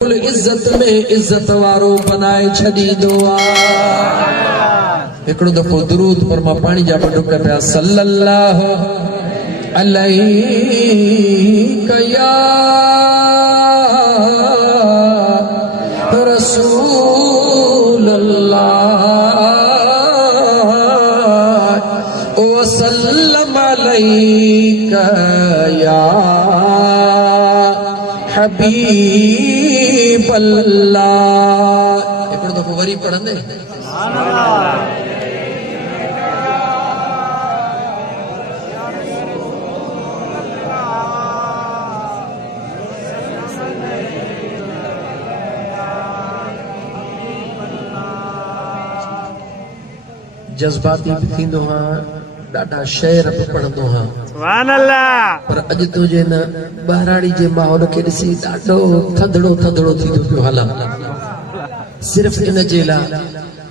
इज्जत में इज्जत वारो बनाए छड़ी दुआ एकड़ो दफो दुरूद पर मां पानी जा पडुक पिया सल्लल्लाहु अलैहि या रसूल अल्लाह व सल्लम अलैका या हबीब अल्लाह एकड़ो दफो वरी पढ़ंदे जज्बाती भी थींदो हां ॾाढा शेर बि पढ़ंदो हां सुभान अल्लाह पर अॼु तुंहिंजे न बहराड़ी जे माहौल खे ॾिसी ॾाढो थधड़ो थधड़ो थींदो पियो हलां सिर्फ़ इन जे लाइ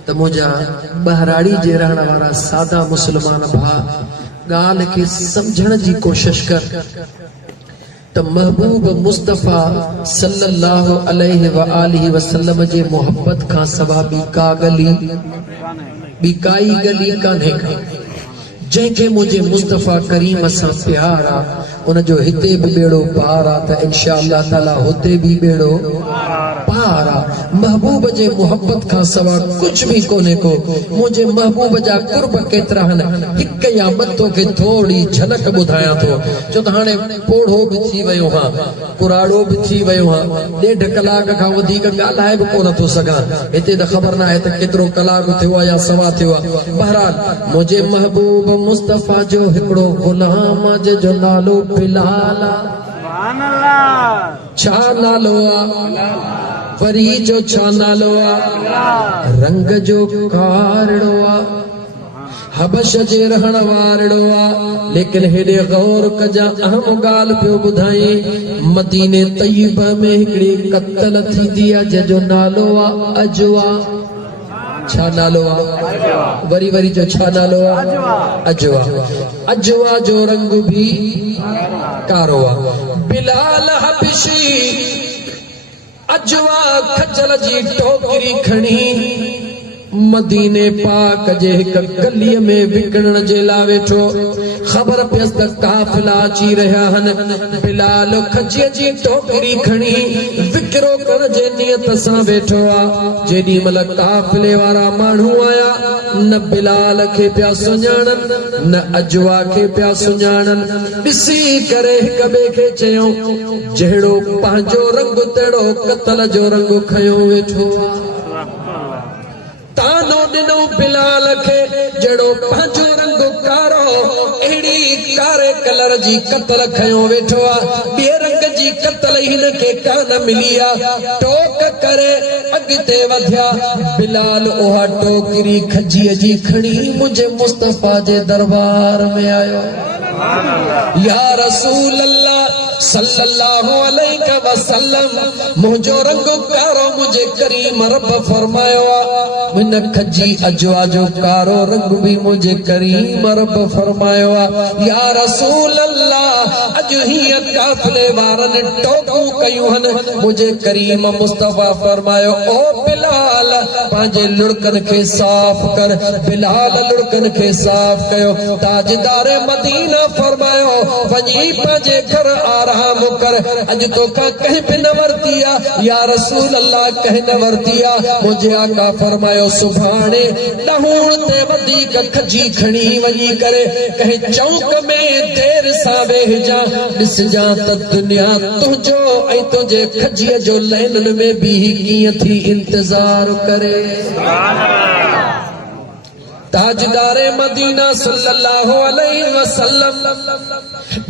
त मुंहिंजा बहराड़ी जे रहण वारा सादा मुस्लमान भाउ ॻाल्हि खे सम्झण जी कोशिश कर त महबूब मुस्तफ़ा सल्लल्लाहु अलैहि व आलिहि वसल्लम जे मोहब्बत खां सवा ॿी का गली ॿी काई गली कान्हे जंहिंखे मुंहिंजे मुस्तफ़ा करीम सां प्यार आहे उन जो हिते बि बेड़ो पार आहे त इंशा अल्लाह ताला हुते बि बेड़ो पार आहे महबूब जे मोहब्बत खां सवा कुझु बि कोन्हे को मुंहिंजे महबूब जा कुर्ब केतिरा आहिनि हिकु या ॿ तोखे थोरी झलक ॿुधायां थो छो त हाणे पोढ़ो बि थी वियो हां कुराड़ो बि थी वियो हां ॾेढ कलाक खां वधीक ॻाल्हाए बि कोन थो सघां हिते त ख़बर न आहे त केतिरो कलाक थियो आहे या सवा थियो आहे बहरहाल मुंहिंजे महबूब मुस्तफ़ा जो हिकिड़ो गुलाम जो नालो बिलाल सुभान अल्लाह छा नालो आहे वरी जो छा नालो आहे रंग जो कारणो आहे हबश जे रहण वारो आहे लेकिन हेॾे गौर कजा अहम ॻाल्हि पियो ॿुधाई मदीने तय्यब में हिकिड़ी कत्ल थींदी आहे जंहिंजो नालो आहे अजवा छा नालो आहे वरी वरी जो छा नालो आहे अजवा अजवा जो रंग भी कारो आहे बिलाल हबशी अजवा खजल जी टोकरी खणी मदीने पाक जे हिक गलीअ में विकणण जे लाइ वेठो ख़बर पियसि त काफ़िला अची रहिया आहिनि बिलाल खजीअ जी टोकरी खणी विकिरो करण जे नियत सां वेठो आहे जेॾी महिल काफ़िले वारा माण्हू आया न बिलाल खे पिया सुञाणनि न अजवा खे पिया सुञाणनि ॾिसी करे हिक ॿिए खे चयूं जहिड़ो पंहिंजो रंग तहिड़ो कतल जो रंग खयो वेठो तानो ॾिनो बिलाल खे जहिड़ो पंहिंजो रंग कारो अहिड़ी कारे कलर जी कतल खयो वेठो आहे ॿिए रंग जी कतल हिन खे कान मिली आहे टोक करे अॻिते वधिया बिलाल उहा टोकरी खजीअ जी खणी मुंहिंजे मुस्तफ़ा जे दरबार में आयो या रसूल अल्लाह सल्लल्लाहु अलैहि वसल्लम मुंहिंजो रंग कारो मुंहिंजे करीम रब फरमायो आहे हिन खजी अजवा जो कारो रंग भी मुझे करीम रब फरमायो या रसूल अल्लाह अजु हीअं काफ़िले वारनि टोकूं कयूं हन मुझे करीम मुस्तफ़ा फरमायो ओ बिलाल पंहिंजे लुड़कनि खे साफ़ कर बिलाल लुड़कनि खे साफ़ कयो ताजदार मदीना फरमायो वञी पंहिंजे घर आराम कर अॼु तोखां कंहिं बि न वरिती आहे या रसूल अल्लाह कंहिं न वरिती आहे मुंहिंजे आका फरमायो सुभाणे ॾहूण ते वधीक खजी खणी वञी करे कंहिं चौक में देर सां वेहजां ॾिसजां त दुनिया तुंहिंजो ऐं तुंहिंजे खजीअ जो लाइननि में बीही कीअं थी इंतज़ार करे ताजदार मदीना सल्लल्लाहु अलैहि वसल्लम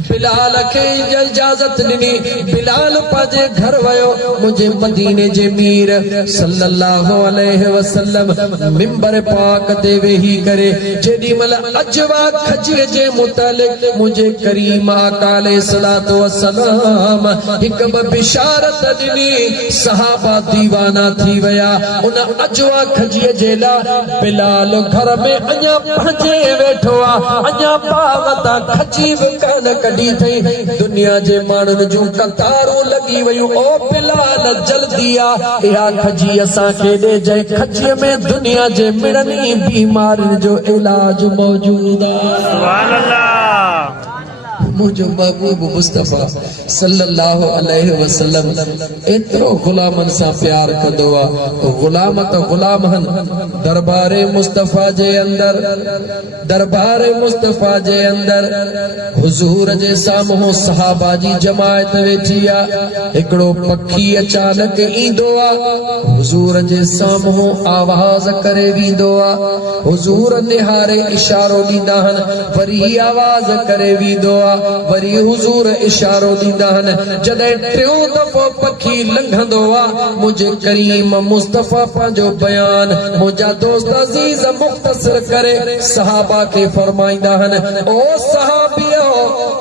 बिलाल खे इजाज़त ॾिनी बिलाल पंहिंजे घर वियो मुंहिंजे मदीने जे मीर सल्लल्लाहु अलैहि वसल्लम मिंबर पाक ते वेही करे जेॾी महिल अजवा खजीअ जे मुतालिक मुंहिंजे करीम आका अलैहिस्सलातु वस्सलाम हिक ॿ बिशारत ॾिनी सहाबा दीवाना थी विया उन अजवा खजीअ जे लाइ बिलाल घर में अञा पंहिंजे वेठो आहे अञा पावता खजी बि कान न कढी थई दुनिया जे माण्हुनि जूं कतारूं लॻी वयूं ओ बिलाल जल्दी आ इहा खजी असांखे ॾे जंहिं खजीअ में दुनिया जे मिड़नी बीमारियुनि जो इलाज मौजूद आहे सुभान अल्लाह मुझो महबूब मुस्तफा सल्लल्लाहु अलैहि वसल्लम एतिरो गुलामन सां प्यार कंदो आहे गुलाम त गुलाम हन दरबारे मुस्तफा जे अंदर हुजूर जे साम्हूं सहाबा जी जमायत वेठी आहे हिकिड़ो पखी अचानक ईंदो आहे हुजूर जे साम्हूं आवाज़ करे वेंदो आहे हुजूर निहारे इशारो ॾींदा आहिनि वरी आवाज़ करे वेंदो आहे वरी हुजूर इशारो ॾींदा आहिनि जॾहिं टियों दफ़ो पखी लंघंदो आहे मुंहिंजे करीम मुस्तफा पंहिंजो बयान मुंहिंजा दोस्त अज़ीज़ मुख़्तसर करे सहाबा खे फरमाईंदा आहिनि ओ सहाबियो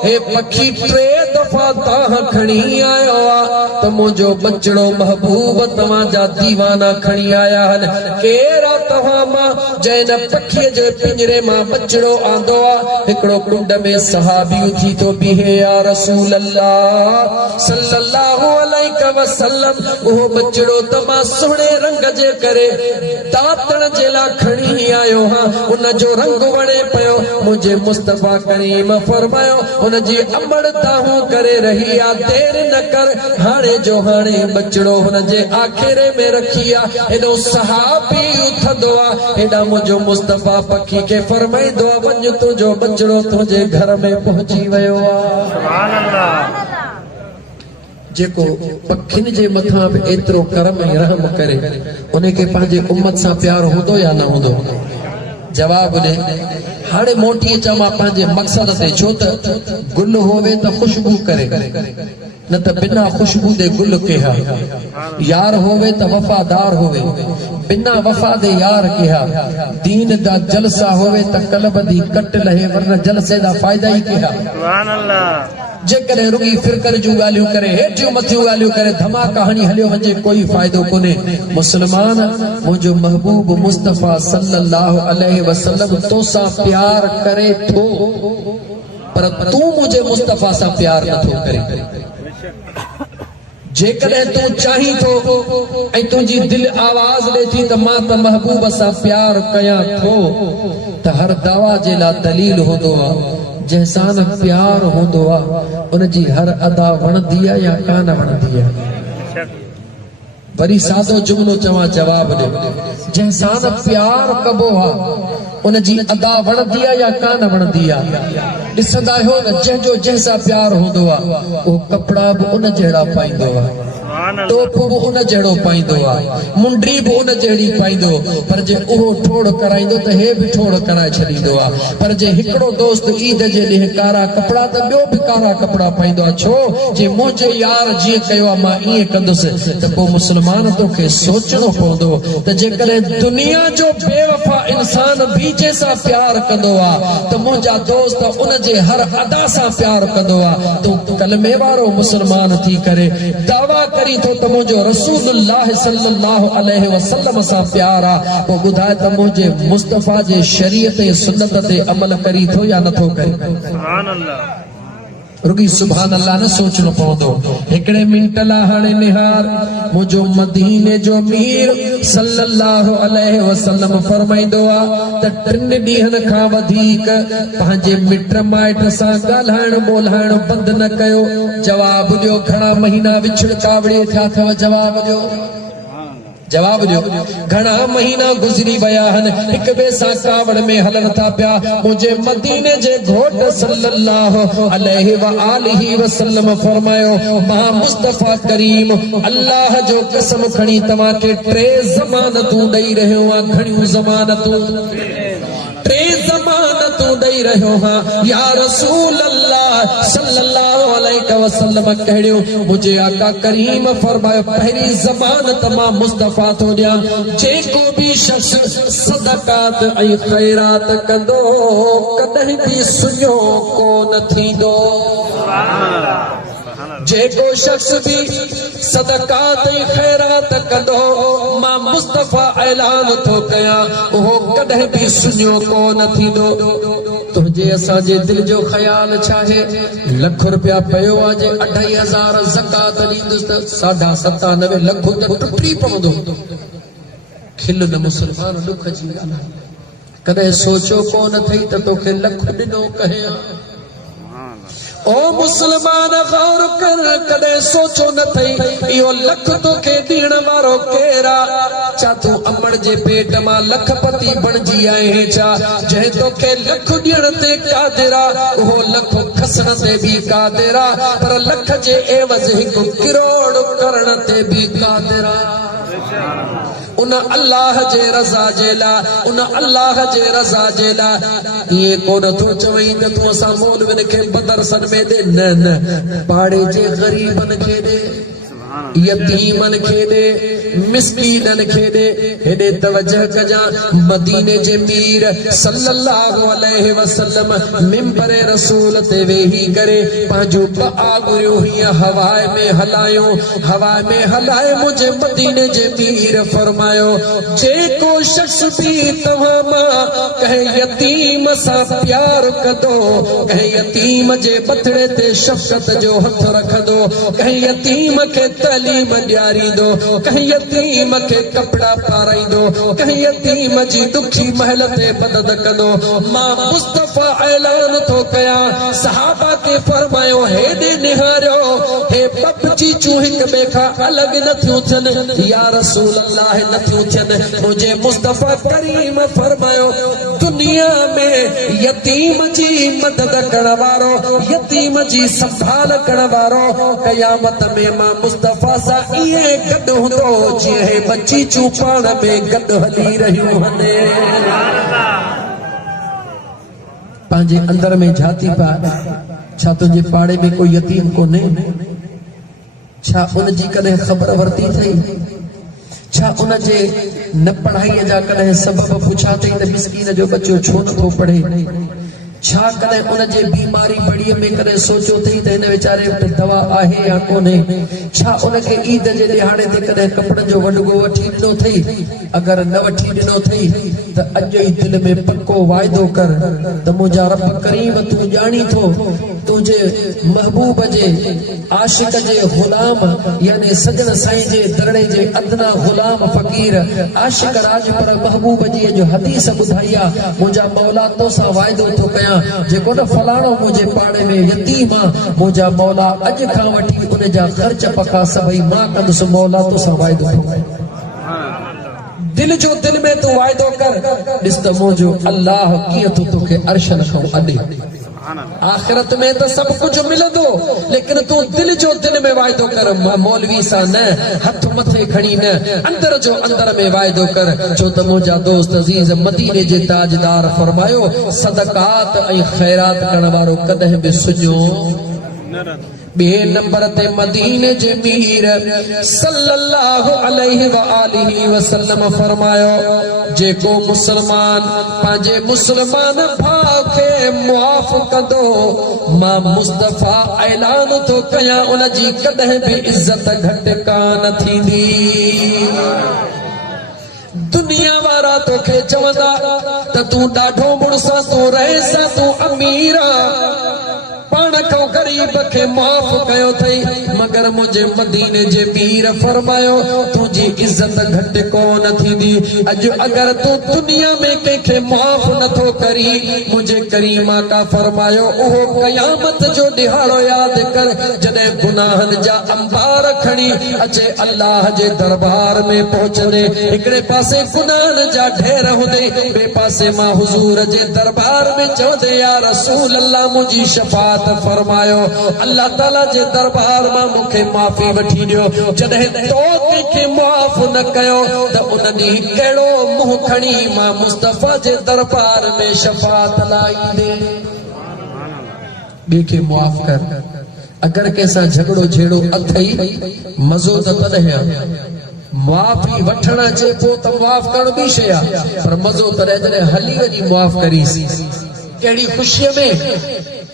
हे पखी टे दफ़ा तव्हां खणी आयो आहे त मुंहिंजो बचड़ो महबूब तव्हांजा दीवाना खणी आया आहिनि केरु आहे तव्हां मां जंहिं पखीअ जे पिंजरे मां बचड़ो आंदो आहे हिकिड़ो कुंड में सहाबियूं थी तो बीहे या रसूल अल्लाह सल्लल्लाहु अलैहि वसल्लम उहो बचड़ो तमाम सुहिणे रंग जे करे दातण जे लाइ खणी आयो हां उन जो रंग वणे पियो मुंहिंजे मुस्तफा करीम फरमायो उन जी अमड़ दाहूं करे रही आहे देर न कर हाणे जो हाणे बचड़ो हुन जे आखिरे में रखी आहे हेॾो सहाबी उथंदो आहे हेॾा मुंहिंजो मुस्तफा पखी खे फरमाईंदो आहे वञ तुंहिंजो बचड़ो तुंहिंजे घर में पहुची वियो आहे सुभान अल्लाह जेको पखियुनि जे मथां बि एतिरो करम ऐं रहम करे उन खे पंहिंजे उम्मत सां प्यार हूंदो या न हूंदो जवाब ॾे हाणे मोटी अचां मां पंहिंजे मक़सद ते छो त गुल होवे त खुशबू करे न त बिना खुशबू दे गुल केहा यार होवे त वफादार होवे बिना वफा दे यार केहा दीन दा जलसा होवे त कल्ब दी कट लहे वरना जलसे दा फायदा ही केहा सुभान अल्लाह जेकॾहिं रुगी फिरकर जूं ॻाल्हियूं करे हेठियूं मथियूं ॻाल्हियूं करे धमाका हणी हलियो वञे कोई फ़ाइदो कोन्हे मुस्लमान मुंहिंजो महबूब मुस्तफा सल्लल्लाहु अलैहि वसल्लम तोसां प्यार करे थो पर तूं मुंहिंजे मुस्तफा सां प्यार नथो करे जेकॾहिं तूं चाहीं थो ऐं तुंहिंजी दिलि आवाज़ ॾे थी त मां त महबूब सां प्यार कयां थो त हर दवा जे लाइ दलील हूंदो आहे जंहिंसां न प्यार हूंदो आहे उनजी हर अदा वणंदी आहे या कान वणंदी आहे वरी सादो जुमिलो चवां जवाब ॾे जंहिंसां न प्यार कबो आहे उनजी अदा वणंदी आहे या कान वणंदी आहे ॾिसंदा आहियो न जंहिंजो जंहिंसां प्यार हूंदो आहे उहो कपिड़ा बि उन जहिड़ा पाईंदो आहे टोप बि उन जहिड़ो पाईंदो आहे मुंडी बि उन जहिड़ी पाईंदो पर जे उहो ठोड़ कराईंदो त हे बि ठोड़ कराए छॾींदो आहे पर जे हिकिड़ो दोस्त ईद जे ॾींहुं कारा कपिड़ा त ॿियो बि कारा कपिड़ा पाईंदो आहे छो जे मुंहिंजे यार जीअं कयो आहे मां ईअं कंदुसि त पोइ मुस्लमान तोखे सोचणो पवंदो त जेकॾहिं दुनिया जो बेवफा इंसान बि जंहिंसां प्यार कंदो आहे त मुंहिंजा दोस्त उन जे हर अदा सां प्यार कंदो आहे तूं कलमे वारो मुस्लमान थी करे दावा करी थो त मुंहिंजो रसूलुल्लाह सल्लल्लाहु अलैहि वसल्लम सां प्यार आहे पोइ ॿुधाए त मुंहिंजे मुस्तफा जे शरीयत ऐं सुन्नत ते अमल करी थो या नथो करे सुभान अल्लाह रुगी सुभान अल्लाह न सोचणो पवंदो हिकिड़े मिंट लाइ हाणे निहार मुंहिंजो मदीने जो मीर सल्लल्लाहु अलैहि वसल्लम फरमाईंदो आहे त 3 ॾींहंनि खां वधीक पंहिंजे मिट माइट सां ॻाल्हाइण ॿोल्हाइण बंदि न कयो जवाब ॾियो घणा महीना विछड़ कावड़े थिया अथव जवाब ॾियो घणा महीना गुज़री विया आहिनि हिक ॿिए सां कावड़ में हलनि था पिया मुंहिंजे मदीने जे घोट सल्लल्लाहु अलैहि व आलिहि वसल्लम फरमायो मां मुस्तफा करीम अल्लाह जो कसम खणी तव्हांखे 3 ज़मानतूं ॾेई रहियो आहियां घणियूं ज़मानतूं 3 ज़मानतूं ॾेई रहियो आहियां या रसूल अल्लाह सल्लल्लाहु अलैहि वसल्लम कहिड़ियूं मुंहिंजे आका करीम फरमायो पहिरीं ज़मानत मां मुस्तफा थो ॾियां जेको बि शख़्स सदक़ात ऐं ख़ैरात कंदो कॾहिं बि सुञो कोन थींदो जेको शख़्स भी सदक़ात ऐं ख़ैरात कंदो मां मुस्तफा ऐलान थो कयां उहो कॾहिं बि सुञो कोन थींदो तुझे असांजे दिल जो ख्याल छाहे लख रुपया पयो आहे 2500 ज़कात ॾींदुसि त 97.5 लख त टुटी पवंदो खिल न मुसलमान दुख जी ॻाल्हि आहे कॾहिं सोचो कोन थई त तोखे लख ॾिनो कहिं ओ मुसलमान गौर कर कदे सोचो न थई यो लख तोखे ॾियण वारो केरा छा तूं अमड़ जे पेट मां लखपति बणजी आहीं छा जंहिं तोखे लख ॾियण ते कादिरा उहो लख खसण ते बि कादिरा पर लख जे एवज़ 1 करोड़ करण ते बि कादिरा उन अल्लाह जे रज़ा जे ला उन अल्लाह जे रज़ा जे ला ये कोन तूं चवई त तूं असां मौलविन खे मदरसन में दे न पाड़े जे गरीबन खे दे यतीमन खे दे मिस्कीनन खे दे हेॾे तवजह कजा मदीने जे मीर सल्लल्लाहु अलैहि वसल्लम मिंबर रसूल ते वेही करे पंहिंजो आगुरियो हीअं हवाए में हलाए मुझे मदीने जे मीर फरमायो जेको शख्स भी तव्हां मां कंहिं यतीम सां प्यार कंदो कंहिं यतीम जे बथड़े ते शफ़क़त जो हथ रखंदो कंहिं यतीम खे तालीम ॾियारींदो कंहिं यतीम खे कपड़ा पाराईंदो कंहिं यतीम जी दुखी महल ते मदद कंदो मां मुस्तफा ऐलान थो कयां सहाबा खे फरमायो हेॾे निहारियो हे पपची चूं हिक ॿिए खां अलॻि नथियूं थियनि या रसूल अल्लाह नथियूं थियनि मुंहिंजे मुस्तफा करीम फरमायो दुनिया में यतीम जी मदद करण वारो यतीम जी संभाल करण वारो क़यामत में मां मुस्तफा सां इहे गॾु हूंदो जीअं हे बची चूं पाण में गॾु हली रहियूं हने पंहिंजे अंदर में झाती पा छा तुंहिंजे पाड़े में कोई यतीम कोन्हे छा उन जी कॾहिं ख़बर वरिती थई छा उन जे न पढ़ाईअ जा कॾहिं सबब पुछा अथई त मिस्कीन जो बच्चो छो नथो पढ़े छा कॾहिं उन जे बीमारी बड़ीअ में कॾहिं सोचियो अथई त हिन वीचारे वटि दवा आहे या कोन्हे छा उनखे ईद जे ॾिहाड़े ते कॾहिं कपिड़नि जो वॾगो वठी ॾिनो अथई अगरि न वठी ॾिनो अथई त अॼु ई दिलि में पको वाइदो कर त मुंहिंजा रब करीम तूं ॼाणी थो तुंहिंजे महबूब जे आशिक जे ग़ुलाम यानी सजण साईं जे दरड़े जे अदना ग़ुलाम फ़क़ीर आशिक राज पर महबूब जी जो हदीस ॿुधाई आहे मुंहिंजा मौला तोसां वाइदो थो कयां जेको न फलाणो मुंहिंजे पाड़े में यतीम आहे मुंहिंजा मौला अॼु खां वठी उन जा ख़र्च पका सभई मां कंदुसि मौला तोसां वाइदो थो कयां दिल जो दिल में तूं वाइदो कर ॾिस त मुंहिंजो अल्लाह कीअं थो तोखे अर्श खां अॾे आखिरत में तो सब कुछ मिलंदो लेकिन तू दिल जो दिल में वायदो कर मौलवी सा न हथ मथे खणी न अंदर जो अंदर में वायदो कर छो त मुंहिंजा दोस्त अजीज मदीने जे ताजदार फरमायो सदकात ऐं खैरात करण वारो कदहिं बि सुञो बे नंबर ते मदीने जे मीर सल्लल्लाहु अलैहि व आलिहि वसल्लम फरमायो जेको मुसलमान पंहिंजे मुसलमान भाउ खे मुआफ़ कंदो मां मुस्तफा ऐलान थो कयां उन जी कॾहिं बि इज़त घटि कान थींदी दुनिया वारा तोखे चवंदा त तूं ॾाढो मुड़ुसां तूं रहे सां तूं अमीर पाण खां गरीब खे माफ़ कयो अथई मगर मुंहिंजे मदीने जे मीर फरमायो तुंहिंजी इज़त घटि कोन थींदी अॼु अगरि तूं दुनिया में कंहिंखे माफ़ नथो करी मुंहिंजे करीमा का फरमायो उहो क़यामत जो ॾिहाड़ो यादि कर जॾहिं गुनाहनि जा अंबार खणी अचे अल्लाह जे दरबार में पहुचंदे हिकिड़े पासे गुनाहनि जा ढेर हूंदे ॿिए पासे मां हुज़ूर जे दरबार में चवंदे या रसूल अल्लाह मुंहिंजी शफ़ाअत फरमायो अल्लाह ताला जे दरबार मां मूंखे माफ़ी वठी ॾियो जॾहिं तो कंहिंखे माफ़ न कयो त उन ॾींहुं कहिड़ो मुंहुं खणी मां मुस्तफा जे दरबार में शफ़ाअत लाइ ईंदे ॿिए खे माफ़ कर अगरि कंहिंसां झगड़ो झेड़ो अथई मज़ो त तॾहिं आहे माफ़ी वठण अचे पोइ त माफ़ करण ॿी शइ आहे पर मज़ो तॾहिं जॾहिं हली वञी माफ़ करीसीं कहिड़ी ख़ुशीअ में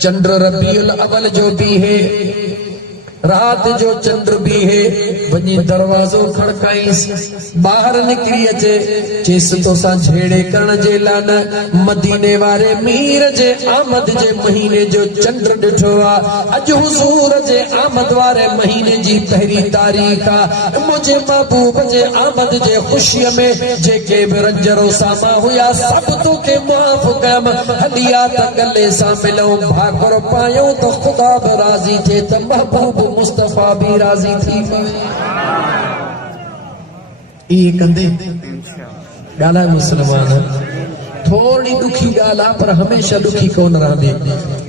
चंद्र रबीउल अवल जो ॾींहुं रात जो चंड भी है वञी दरवाज़ो खड़काईस बाहर निकरी अचे चेस तो सा झेड़े करण जे लान मदीने वारे मीर जे आमद जे महीने जो चंड ॾिठो आ अज हुजूर जे आमद वारे महीने जी पहरी तारीख आ मुझे महबूब जे आमद जे खुशी में जेके भी रंजरो सामा हुया सब तो के माफ कम हलिया त गले सा मिलो भाकर पायो तो खुदा बि राजी थे त महबूब मुस्तफा भी राजी थी ये कंदे गाला मुसलमान थोड़ी दुखी गाला पर हमेशा दुखी कौन रहंदे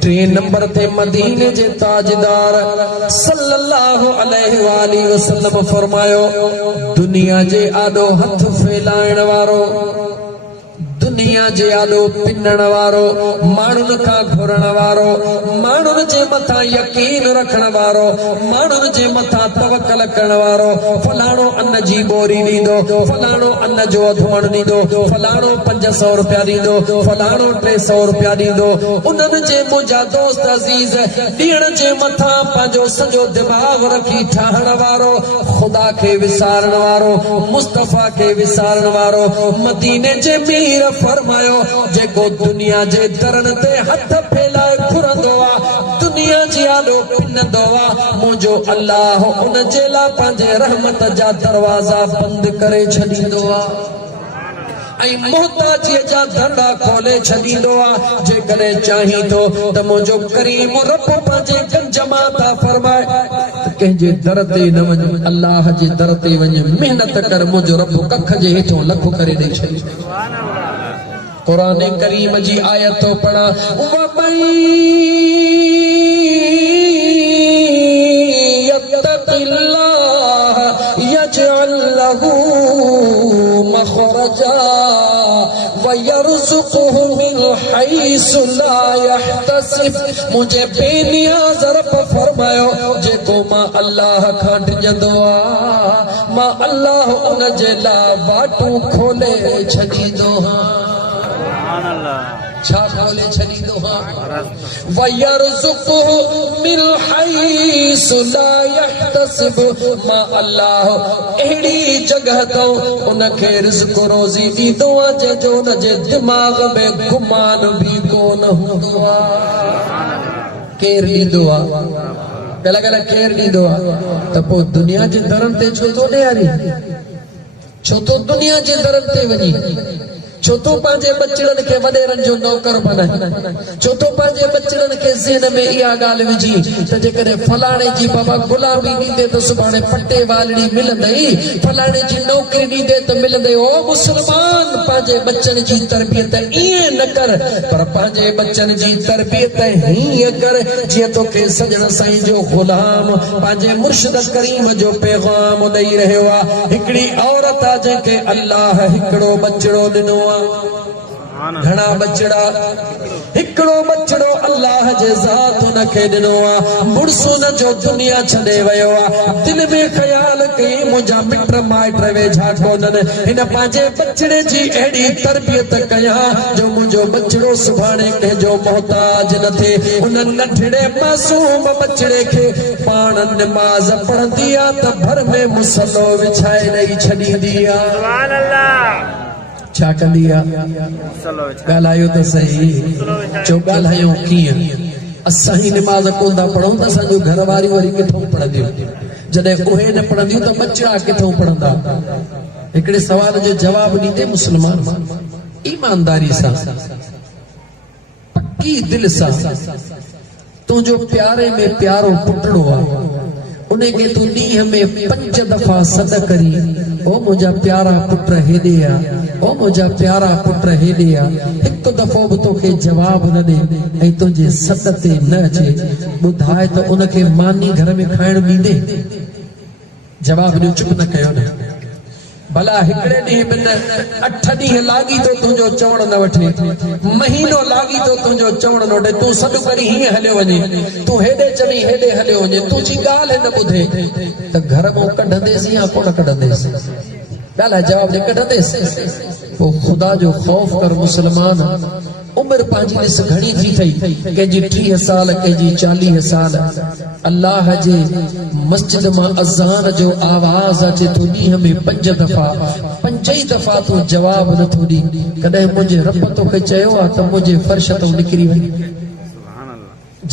3 नंबर ते मदीने जे ताजदार सल्लल्लाहु अलैहि वाली वसल्लम फरमायो दुनिया जे आडो हथ फैलाइण वारो दुनिया जे आलो पिनण वारो माण्हुनि खां घुरण वारो माण्हुनि जे मथां यकीन रखण वारो माण्हुनि जे मथां तवकल करण वारो फलाणो अन्न जी बोरी ॾींदो फलाणो अन्न जो अधवण ॾींदो फलाणो 500 रुपया ॾींदो फलाणो 300 रुपया ॾींदो उन्हनि जे मुंहिंजा दोस्त अज़ीज़ ॾियण जे मथां पंहिंजो सॼो दिमाग़ रखी ठाहण वारो ख़ुदा खे विसारण वारो मुस्तफ़ा खे विसारण वारो मदीने जे मीर फरमायो जेको दुनिया जे दरन ते हथ फैलाए घुरंदो आ दुनिया जी आॾो पिनंदो आ मुंहिंजो अल्लाह उन जे लाइ पंहिंजे रहमत जा दरवाज़ा बंदि करे छॾींदो आ ऐं मोहताजीअ जा दरड़ा खोले छॾींदो आ जेकॾहिं चाही थो त मुंहिंजो करीम रब पंहिंजे गंज मां था फरमाए कंहिंजे दर ते न वञ अल्लाह जे दर ते वञ महिनत कर मुंहिंजो रब कख जे हेठों लख करे ॾेई छॾींदो कुरान करीम जी आयत तो पढ़ा यत्तक़िल्लाह यजअल लहू मखरजा वयरज़ुक़हु मिन हैसु ला यहतसिब मुझे बेनियाज़ रब फरमायो जेको मां अल्लाह खां डिॼंदो आ मां अल्लाह उन जे लाइ वाटूं खोले छॾींदो छा खोले छॾींदो वयरज़ुक़हु मिन हैसु ला यहतसिब मां अल्लाह अहिड़ी जगह तो उनखे रिज़्क़ रोज़ी ॾींदो आहे जंहिंजो उनजे दिमाग़ में गुमान भी कोन हूंदो आहे केरु ॾींदो आहे पहिला केरु ॾींदो आहे त पोइ दुनिया जे दरनि ते छो थो ॾियारी छो तो दुनिया जे दरनि ते वञी छो तो पंहिंजे बचड़नि खे वॾेरनि जो नौकर बनाए छो तो पंहिंजे बचड़नि खे ज़हन में इहा ॻाल्हि विझी त जेकॾहिं फलाणे जी बाबा गुलामी ॾींदे त सुभाणे पटे वालड़ी मिलंदई फलाणे जी नौकरी ॾींदे त मिलंदई ओ मुस्लमान पंहिंजे बच्चनि जी तरबियत ईअं न कर पर पंहिंजे बच्चनि जी तरबियत हीअं कर जीअं तोखे सजण साईं जो ग़ुलाम पंहिंजे मुर्शिद करीम जो पैगाम ॾेई रहियो आहे हिकिड़ी औरत आहे जंहिंखे अल्लाह हिकिड़ो बचड़ो ॾिनो आहे घणा बचड़ा हिकिड़ो बचड़ो अल्लाह जे ज़ात उनखे ॾिनो आहे मुड़सु उन जो दुनिया छॾे वियो आहे दिल में ख़्याल कई मुंहिंजा मिट माइट वेझा कोन्हनि हिन पंहिंजे बचड़े जी अहिड़ी तरबियत कयां जो मुंहिंजो बचड़ो सुभाणे कंहिंजो मोहताज न थिए उन नंढड़े मासूम बचड़े खे पाण निमाज़ पढ़ंदी आहे त भर में मुसलो विछाए ॾेई छॾींदी आहे सुभान अल्लाह छा कंदी आहे ॻाल्हायो त सही चो ॻाल्हायूं कीअं असां ही निमाज़ कोन था पढ़ूं त असांजो घर वारी वरी किथां पढ़ंदियूं जॾहिं उहे न पढ़ंदियूं त बच्चा किथां पढ़ंदा हिकिड़े सवाल जो जवाब ॾींदे मुस्लमान ईमानदारी सां पक्की दिल सां तुंहिंजो प्यारे में प्यारो पुटड़ो आहे उन्हें के तू ॾींहं में 5 दफ़ा सॾ करी ओ मुंहिंजा प्यारा पुट हेॾे आ ओ मुंहिंजा प्यारा पुट हेॾे आ हिकु दफ़ो बि तोखे जवाब न ॾे ऐं तुंहिंजे सॾ ते न अचे ॿुधाए त उनखे मानी घर में खाइण ॾींदे जवाब ॾियो चुप न कयो न भला हिकिड़े ॾींहं में 8 ॾींहं लागी तो तुंहिंजो चवण न वठे महीनो लागी तो तुंहिंजो चवण न वठे तूं सॾु करी हीअं हलियो वञे तूं हेॾे चवी हेॾे हलियो वञे तुंहिंजी ॻाल्हि न ॿुधे त घर मां कढंदेसि या कोन कढंदेसि ॻाल्हाए जवाब ॾे कढंदेसि पोइ ख़ुदा जो ख़ौफ़ कर मुस्लमान उम्र पांजी ॾिस घणी थी थई कंहिंजी 30 साल कंहिंजी 40 साल अल्लाह जे मस्जिद मां अज़ान जो आवाज़ अचे थो ॾींहं में 5 दफ़ा 5 दफ़ा तूं जवाब नथो ॾी कॾहिं मुंहिंजे रब तोखे चयो आहे त मुंहिंजे फर्श तां निकिरी वञ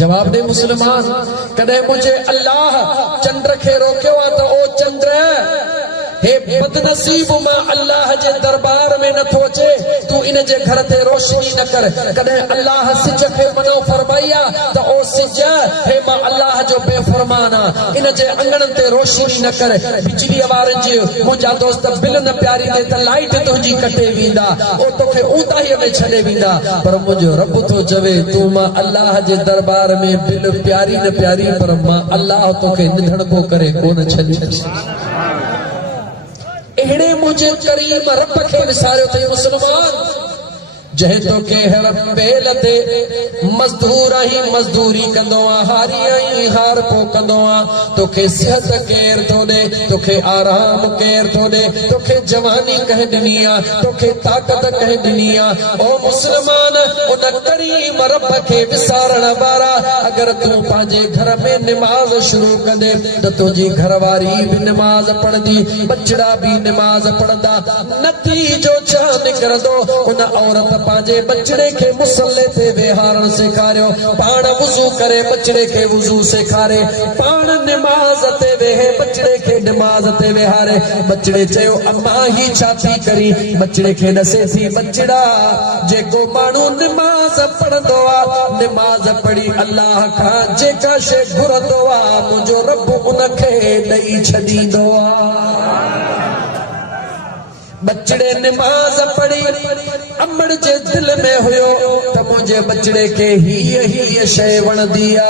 जवाब दे मुसलमान कदे मुझे अल्लाह चंद्र के रोक्यो आ तो ओ चंद्र हे बदनसीब मां अल्लाह जे दरबार में न पहुंचे तू इन जे घर ते रोशनी न कर कदे अल्लाह सिज के मनो फरमाया तो ओ सिज हे मां अल्लाह जो बेफरमाना इन जे अंगण ते रोशनी न कर बिजली वारन जे मुंजा दोस्त बिल न प्यारी दे त लाइट तुझी कटे वींदा ओ तोखे ऊंदाई में छडे वींदा पर मुंजो रब तो चवे तू मां अल्लाह जे दरबार में बिल प्यारी न प्यारी पर मां अल्लाह तोखे निधन को करे कोन छडी एड़े मुझे करीम रब के विसारियो थे मुसलमान जहे तो के हर बेल ते मजदूर ही मजदूरी कंदो आ हारी ही हार पो कंदो आ तोखे सेहत केर तो दे तोखे आराम केर तो दे तोखे जवानी कह दिनी आ तोखे ताकत कह दिनी आ ओ मुसलमान उन करीम रब के विसारण वारा अगर तू पांजे घर में नमाज शुरू कंदे त तुझी घरवारी भी नमाज पढ़दी बचड़ा भी नमाज पढ़दा नतीजो छा निकरदो उन औरत पांजे बचड़े के मुसल्ले ते विहारण सेखारियो पाण वुजू करे बचड़े के वुजू सेखारे पाण नमाज ते वेहे बचड़े के नमाज ते विहारे बचड़े चयो अम्मा ही छाती करी बचड़े के दसे थी बचड़ा जेको मानू नमाज पढ़ंदो आ नमाज पढ़ी अल्लाह का जेका शे घुरंदो आ मुंजो रब उनखे ॾई छॾींदो आ बचड़े नमाज पढ़ी अमड़ जे दिल में हुयो त मुझे बचड़े के ही शय वणदी आ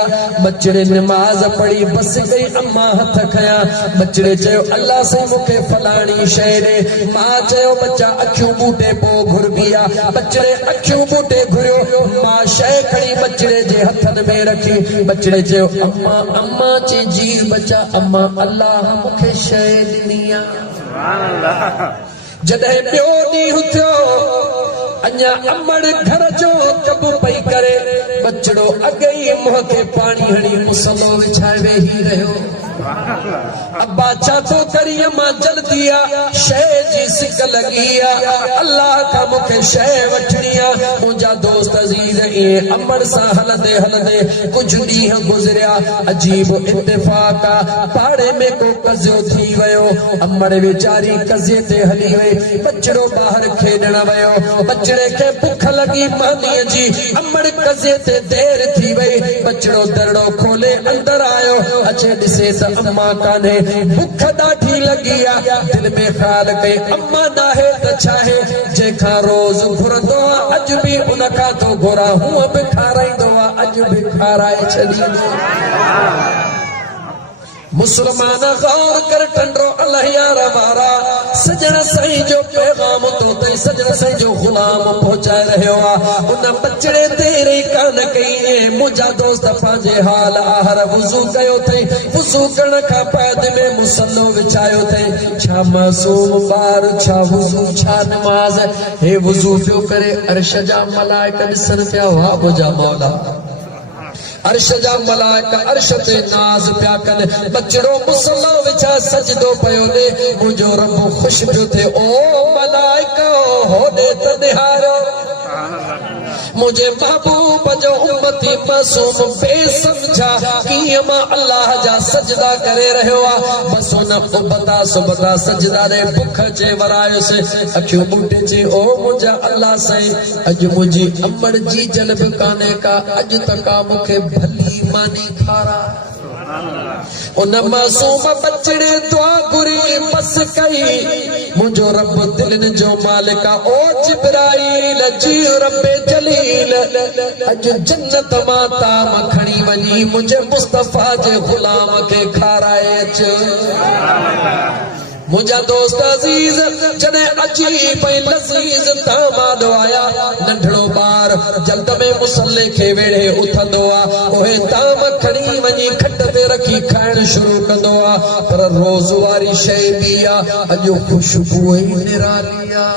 बचड़े नमाज पढ़ी बस गई अम्मा हथ खया बचड़े चयो अल्लाह से मुखे फलाणी शय दे मां चयो बच्चा अखियूं बूटे पो घुरबिया बचड़े अखियूं बूटे घुरियो मां शय खणी बचड़े जे हथन में रखी बचड़े चयो अम्मा अम्मा ची जी बच्चा अम्मा अल्लाह मुखे शय ॾिनी आ सुभान अल्लाह जॾहिं ॿियो ॾींहुं थियो अञा अमड़ घर जो कब पई करे बचड़ो अगई मुंह के पानी हणी मुसलो विछाए वेही रहियो अब्बा छा तो करी मां जल्दी आ शय जी सिक लगी आ अल्लाह का मुखे शय वठणी आ मुंजा दोस्त अजीज ए अमड़ सा हलंदे हलंदे कुछ ॾींहं गुज़रिया अजीब इत्तेफाक आ पाड़े में को कज़ियो थी वयो अमड़ वीचारी कज़े ते हली वई बचड़ो ॿाहिर खेॾण वयो बचड़े के भुख लगी मानी जी अमड़ कज़े ते देर थी वई बचड़ो दरड़ो खोले अंदर आयो अचे ॾिसे त अम्मा कान्हे भुख ॾाढी लगी आ दिल में ख़्याल कई अम्मा नाहे त छाहे जेका रोज़ घुरंदो आ अॼु बि उन खां तो घुरा हूअ बि खाराईंदो आ अॼु बि खाराए छॾींदो मुसलमान गौर कर टंडो अल्लाह यार वारा सजण साईं जो पैगाम तो तई सजण साईं जो गुलाम पहुंचाए रहियो आ उन बचड़े तेरे कान कई मुंजा दोस्त पांजे हाल आहर वुजू कयो थई वुजू करण खां बाद में मुसल्लो विछायो थई छा मासूम बार छा वुजू छा नमाज हे वुजू पियो करे अर्श जा मलाइका ॾिसण पिया वाह मुंजा मौला अर्श जा मलाइका अर्श ते नाज पिया कन बचड़ो मुसल्लो विछा सजदो पयो दे मुंजो रब खुश पियो थे ओ मलाइका होदे त निहारो मुझे महबूब जो उम्मती मासूम बेसमझा कीअं मां अल्लाह जा सजदा करे रहियो आ बस उन उबता सुबता सजदा रे बुख जे वरायोसि अखियूं बूटे चे ओ मुंहिंजा अल्लाह साईं अॼु मुंहिंजी अमड़ जी जल्ब कान्हे का अॼु तक मूंखे भली मानी खारा उन मासूम बचड़े दुआ घुरी बस कई मुंहिंजो रब दिलनि जो मालिक ओ जिब्राईल जी रब्बे जलील अॼु जन्नत मां ताम खणी वञी मुंहिंजे मुस्तफा जे गुलाम खे खाराए अच मुझा दोस्त अजीज जने अची पे लजीज दामाद आया नंढड़ो बार जल्द में मुसल्ले खे वेड़े उथंदो आ ओहे ताम खणी वनी खट ते रखी खाइण शुरू कंदो आ पर रोज़ वारी शइ बि आ अॼु खुशबू ई निराली आ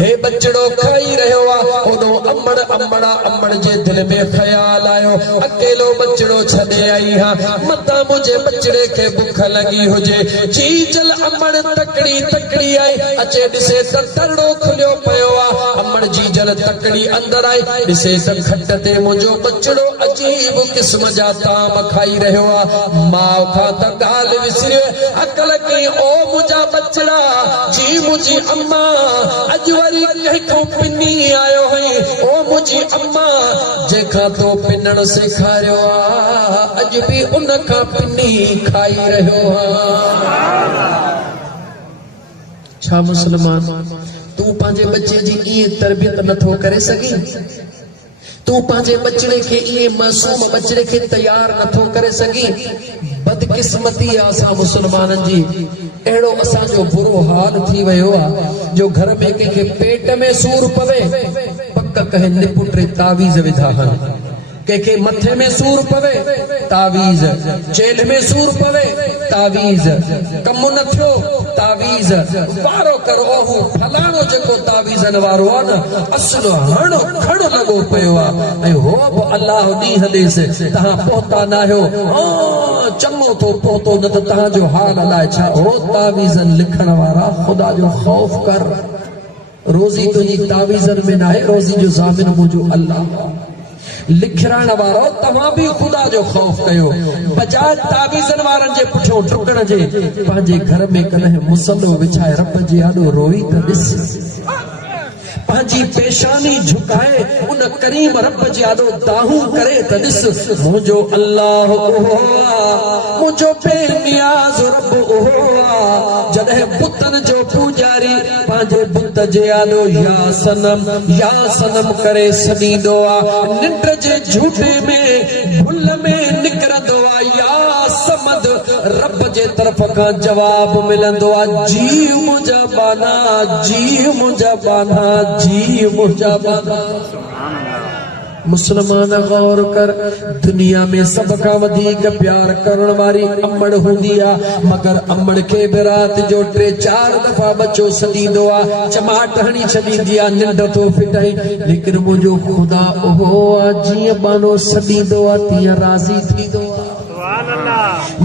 हे बचड़ो खाई रहियो आ ओदो अमड़ अमड़ा अमड़ जे दिल में ख्याल आयो अकेलो बचड़ो छॾे आई हां मता मुझे बचड़े के भुख लगी हुजे जी जल अमड़ तकड़ी तकड़ी आई अचे दिसे त तरड़ो खुलियो पयो आ अमड़ जी जल तकड़ी अंदर आई दिसे त खट ते मुझो बचड़ो अजीब किस्म जा ताम खाई रहियो आ मां खां त गाल विसरियो अकल कई ओ मुझा बचड़ा जी मुझी अम्मा अज वरी कंहिंखो पिनी आयो है ओ मुझी अम्मा जेखा तो पिनण सेखारियो आ अज भी उन खां पिनी खाई रहियो आ छा मुसलमान तू पांजे बच्चे जी ये तरबियत नथो करे सगी तू पांजे बचड़े के ये मासूम बचड़े के तैयार नथो करे सगी बदकिस्मती आसा मुसलमानन जी एड़ो असा जो बुरो हाल थी वयो आ जो घर में के पेट में सूर पवे पक कहे निपुटे तावीज विधा हन के मथे में सूर पवे तावीज जेल में सूर पवे तावीज कम न थियो तावीज वारो करो ओहू फलाणो जेको तावीजन वारो आ न असलो हणो खड़ो लगो पयो आ ऐ हो अल्लाह ॾींहं देस तहां पहुता ना हो चङो तो पहुतो न त तहां जो हाल अलाए छा हो तावीजन लिखण वारा खुदा जो खौफ कर रोज़ी तुंहिंजी तावीजन में नाहे रोज़ी जो ज़ामिन मुंहिंजो अल्लाह लिखण वारो तव्हां भी खुदा जो खौफ कयो बजाय तावीज़न वारन जे पुठियो डुकण जे पंहिंजे घर में कॾहिं मुसलो विछाए रब जे आॾो रोई त ॾिस पंहिंजी पेशानी झुकाए उन करीम रब जे आॾो दाहू करे त ॾिस मुंहिंजो अल्लाह ओहो मुंहिंजो बेनियाज़ रब ओहो जॾहिं बुतन जो पूजारी पंहिंजे बुत जे आॾो या सनम करे सॾींदो आ निंड जे झूठे में भुल में निकिरंदो आ या समद रब जे तरफ खां जवाब मिलंदो आ जी मुंहिंजा बाना जी मुंहिंजा बाना जी मुंहिंजा बाना मुसलमान गौर कर दुनिया में सब का वधीक प्यार करण वारी अमड़ हुंदी आ मगर अमड़ के भी रात जो 3-4 दफा बच्चो सदींदो आ चमाट हणी छॾींदी आ निंड तो फिटाई लेकिन मुंहिंजो खुदा ओहो आ जीअं बानो सदींदो आ तीअं राज़ी थींदो आ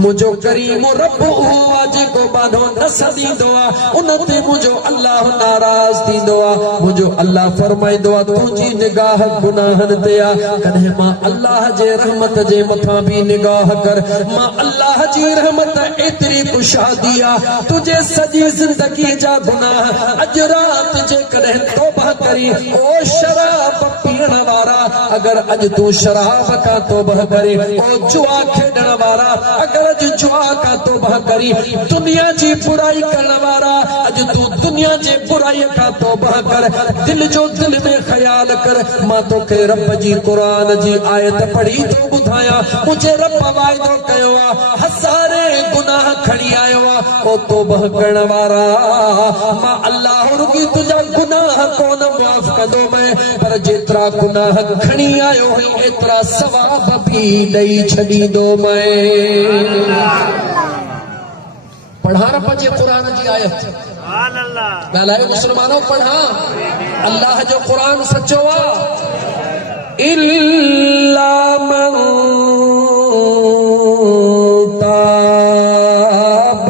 मुझो करीम रब उहो आ जेको बानो न सदींदो आ उन ते मुझो अल्लाह नाराज थींदो आ मुझो अल्लाह फरमाईंदो आ तुंहिंजी निगाह गुनाहन ते आ कॾहिं मां अल्लाह जे रहमत जे मथां भी निगाह कर मां अल्लाह जी रहमत एतिरी कुशादी आ तुझे सॼी ज़िंदगी जा गुनाह अॼु रात जे कॾहिं तौबा करी ओ शराब पीअण वारा अगर अॼु तू शराब का तौबा करी ओ जुआ खेॾण वारा अगर अज जुआ का तौबा करी दुनिया जी बुराई करने वाला अज तू दुनिया जी बुराई का तौबा कर दिल जो दिल में ख्याल कर मां तो के रब जी कुरान जी आयत पढ़ी तो बुधाया मुझे रब वायदो कयो आ हजारे गुनाह खड़ी आयो आ ओ तौबा करने वाला मां अल्लाह रुकी तुझा गुनाह कोन माफ कंदो मैं पर जेतरा गुनाह खड़ी आयो है एतरा सवाब भी दई छड़ी दो मैं पढ़ा रब जे कुरान जी आयत ॻाल्हायो मुसलमानों पढ़ा अल्लाह जो कुरान सचो आ इल्ला मन ताब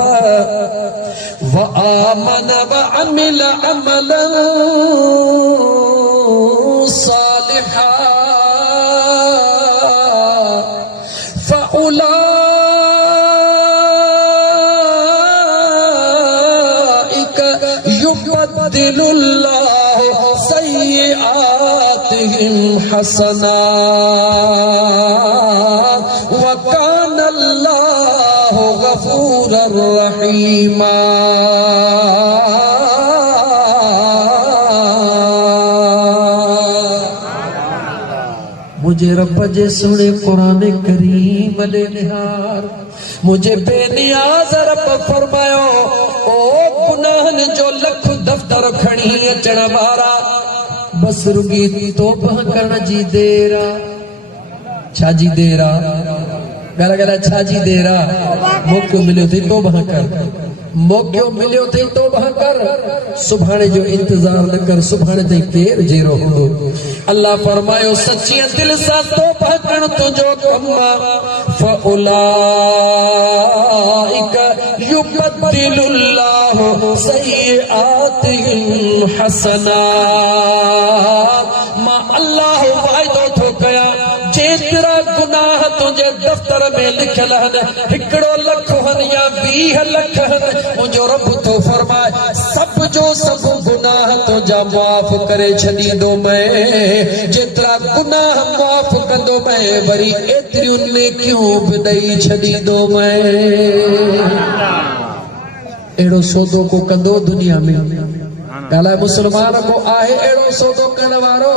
व आमन व अमिल अमलन सालिहा युबद्दिलुल्लाहु सय्यिआतिहिम हसना व कानल्लाहु गफूरर रहीमा मुझे रब जे सुने कुरान करीम ने निहार मुझे बेनियाज रब फरमायो लख दफ्तर खणी अचण वारा बस रुगी तौबा करण जी देर छाजी देर गल गल छाजी देर मौको मिलियो थी तौबा कर मौको मिलियो थी तौबा कर सुभाणे जो इंतजार न कर सुभाणे ताईं केर जेरो हूंदो अल्लाह फरमायो सच्ची दिल सां तौबा करण तुंहिंजो कमु फउलाइक युबद्दिलुल्लाहु सय्यिआतिहिम हसनात मां अल्लाह वाइदो थो कया जेतिरा गुनाह तुंहिंजे दफ्तर में लिखियल आहिनि 1 लख हन या 20 लख हन मुंहिंजो रब थो फरमाए सब जो सब गुनाह तुंहिंजा माफ़ करे छॾींदो मैं जेतिरा गुनाह माफ़ कंदो मैं वरी एतिरियूं नेकियूं बि ॾेई छॾींदो मैं अहिड़ो सौदो को कंदो दुनिया में ॻाल्हाए मुसलमान को आहे अहिड़ो सौदो करण वारो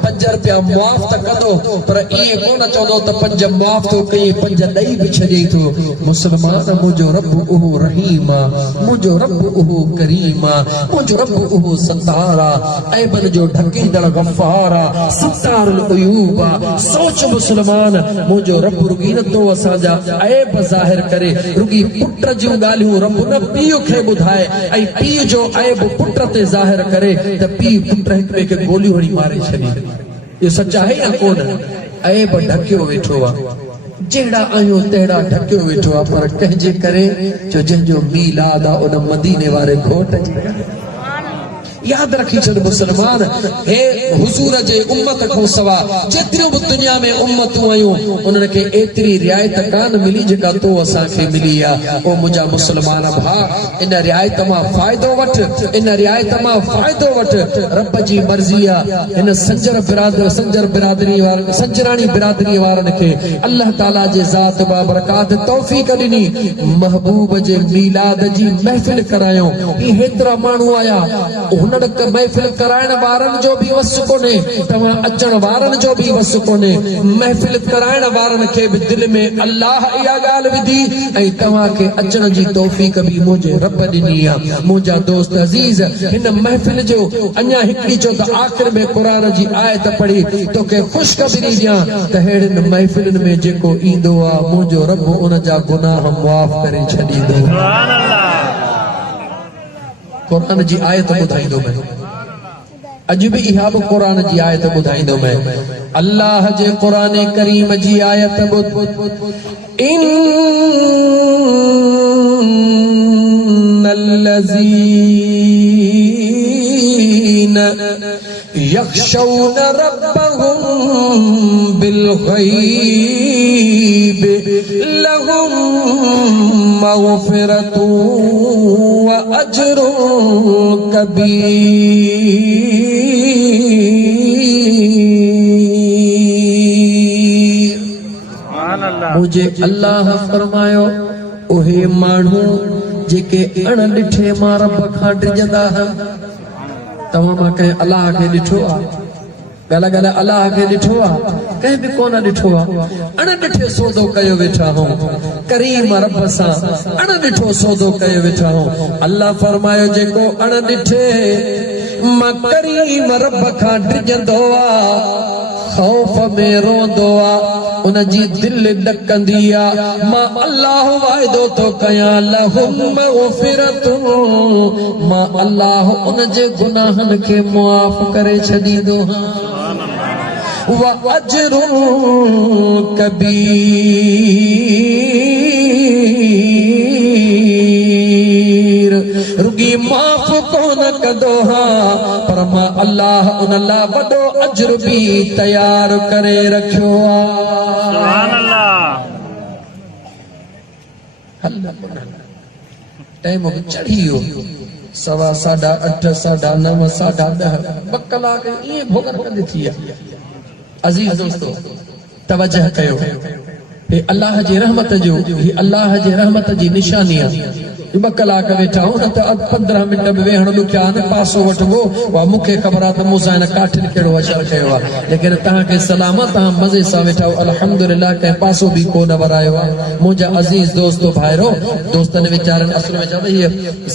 5 रुपया मुआफ़ त कंदो पर ईअं कोन चवंदो त 5 मुआफ़ थो कई 5 ॾेई बि छॾे थो मुसलमान मुंहिंजो रब उहो रहीम आहे मुंहिंजो रब उहो करीम आहे मुंहिंजो रब उहो सत्तार आहे ऐबन जो ढकींदड़ गफ़ार आहे सत्तारुल उयूब आहे सोच मुसलमान मुंहिंजो रब रुगी नथो असांजा ऐब ज़ाहिर करे रुगी पुट जूं ॻाल्हियूं रब न पीउ खे ॿुधाए ऐं पीउ जो ऐब पुट ते ज़ाहिर करे त पीउ पुट हिक ॿिए खे गोलियूं हणी मारे छॾे इहो सच आहे या कोन ऐब ढकियो वेठो आहे जहिड़ा आहियूं तहिड़ा ढकियो वेठो आहे पर कंहिंजे करे जो जंहिंजो मीलाद आहे उन मदीने वारे घोट जी याद रखी छॾ मुसलमान हे हुजूर जे उम्मत खां सवा जेतिरियूं बि दुनिया में उम्मतूं आहियूं उन्हनि खे एतिरी रिआयत कान मिली जेका तो असांखे मिली आहे ओ मुंहिंजा मुसलमान भाउ इन रिआयत मां फ़ाइदो वठ इन रिआयत मां फ़ाइदो वठ रब जी मर्ज़ी आहे हिन संजर बिरादरी वारनि संजराणी बिरादरी वारनि खे अल्लाह ताला जे ज़ात बाबरकात तौफ़ीक़ ॾिनी महबूब जे मीलाद जी महफ़िल करायूं ही हेतिरा माण्हू आया महफिल कराइण वारनि जो भी वस कोने तव्हां अचण वारनि जो भी वस कोने महफिल कराइण वारनि खे भी दिल में अल्लाह इहा ॻाल्हि विधी ऐं तव्हां खे अचण जी तौफ़ीक़ भी मुंहिंजे रब ॾिनी आहे मुंहिंजा दोस्त अज़ीज़ हिन महफिल जो अञा हिकिड़ी चो त आख़िर में क़ुरान जी आयत पढ़ी तोखे ख़ुशख़बरी ॾियां त अहिड़ियुनि महफिलुनि में जेको ईंदो आहे मुंहिंजो रब उन जा गुनाह मुआफ़ करे छॾींदो सुभान अल्लाह क़ुरान जी आयत ॿुधाईंदो मैं अॼु बि इहा बि क़ुरान जी आयत ॿुधाईंदो मैं अल्लाह जे क़ुरान करीम जी आयत इन्नल्लज़ीन यख़शौन रब्बहुम बिलग़ैब लहुम मग़फ़िरतुन व अज्रुन कबीर मुझे अल्लाह फरमायो ओहे माण्हू जेके अण ॾिठे मां रब खां डिॼंदा आहिनि तव्हां मां कंहिं अलाह खे ॾिठो आहे ॻाल्हि अलाह खे ॾिठो आहे कंहिं बि कोन ॾिठो आहे अण ॾिठे सौदो कयो वेठा आहियूं करीम रब सां अण ॾिठो सौदो कयो वेठा आहियूं अल्लाह फरमायो जेको अण ॾिठे मां करीम रब खां डिॼंदो आहे ख़ौफ़ में रोंदो आहे उन जी दिल ॾकंदी आहे मां अल्लाह वाइदो थो कयां लहुम मग़फ़िरतुन मां अल्लाह उन जे गुनाहनि खे मुआफ़ करे छॾींदो व अज्रुन कबीर रुगी माफ़ कोन कंदो पर मां अल्लाह उन लाइ वॾो अज्र भी तयार करे रखियो सुभान अल्लाह टाइम चढ़ी वियो 8:15 8:30 9:10 2 कलाक ईअं भोगन कंदी थी अज़ीज़ दोस्तो तवज्जो कयो हे अल्लाह जी रहमत जो ही अल्लाह जी रहमत जी निशानी आहे ॿ कलाक वेठा हो न त 15 मिंट में वेहण ॾुखिया न पासो वठबो वा मूंखे ख़बर आहे त मूंसां हिन काठिन कहिड़ो असर कयो आहे लेकिन तव्हांखे सलाम आहे तव्हां मज़े सां वेठा हो अल्हम्दुलिल्लाह कंहिं पासो बि कोन वरायो आहे मुंहिंजा अज़ीज़ दोस्तो भाइरो दोस्तनि वीचारनि असुल में चवंदा हीअ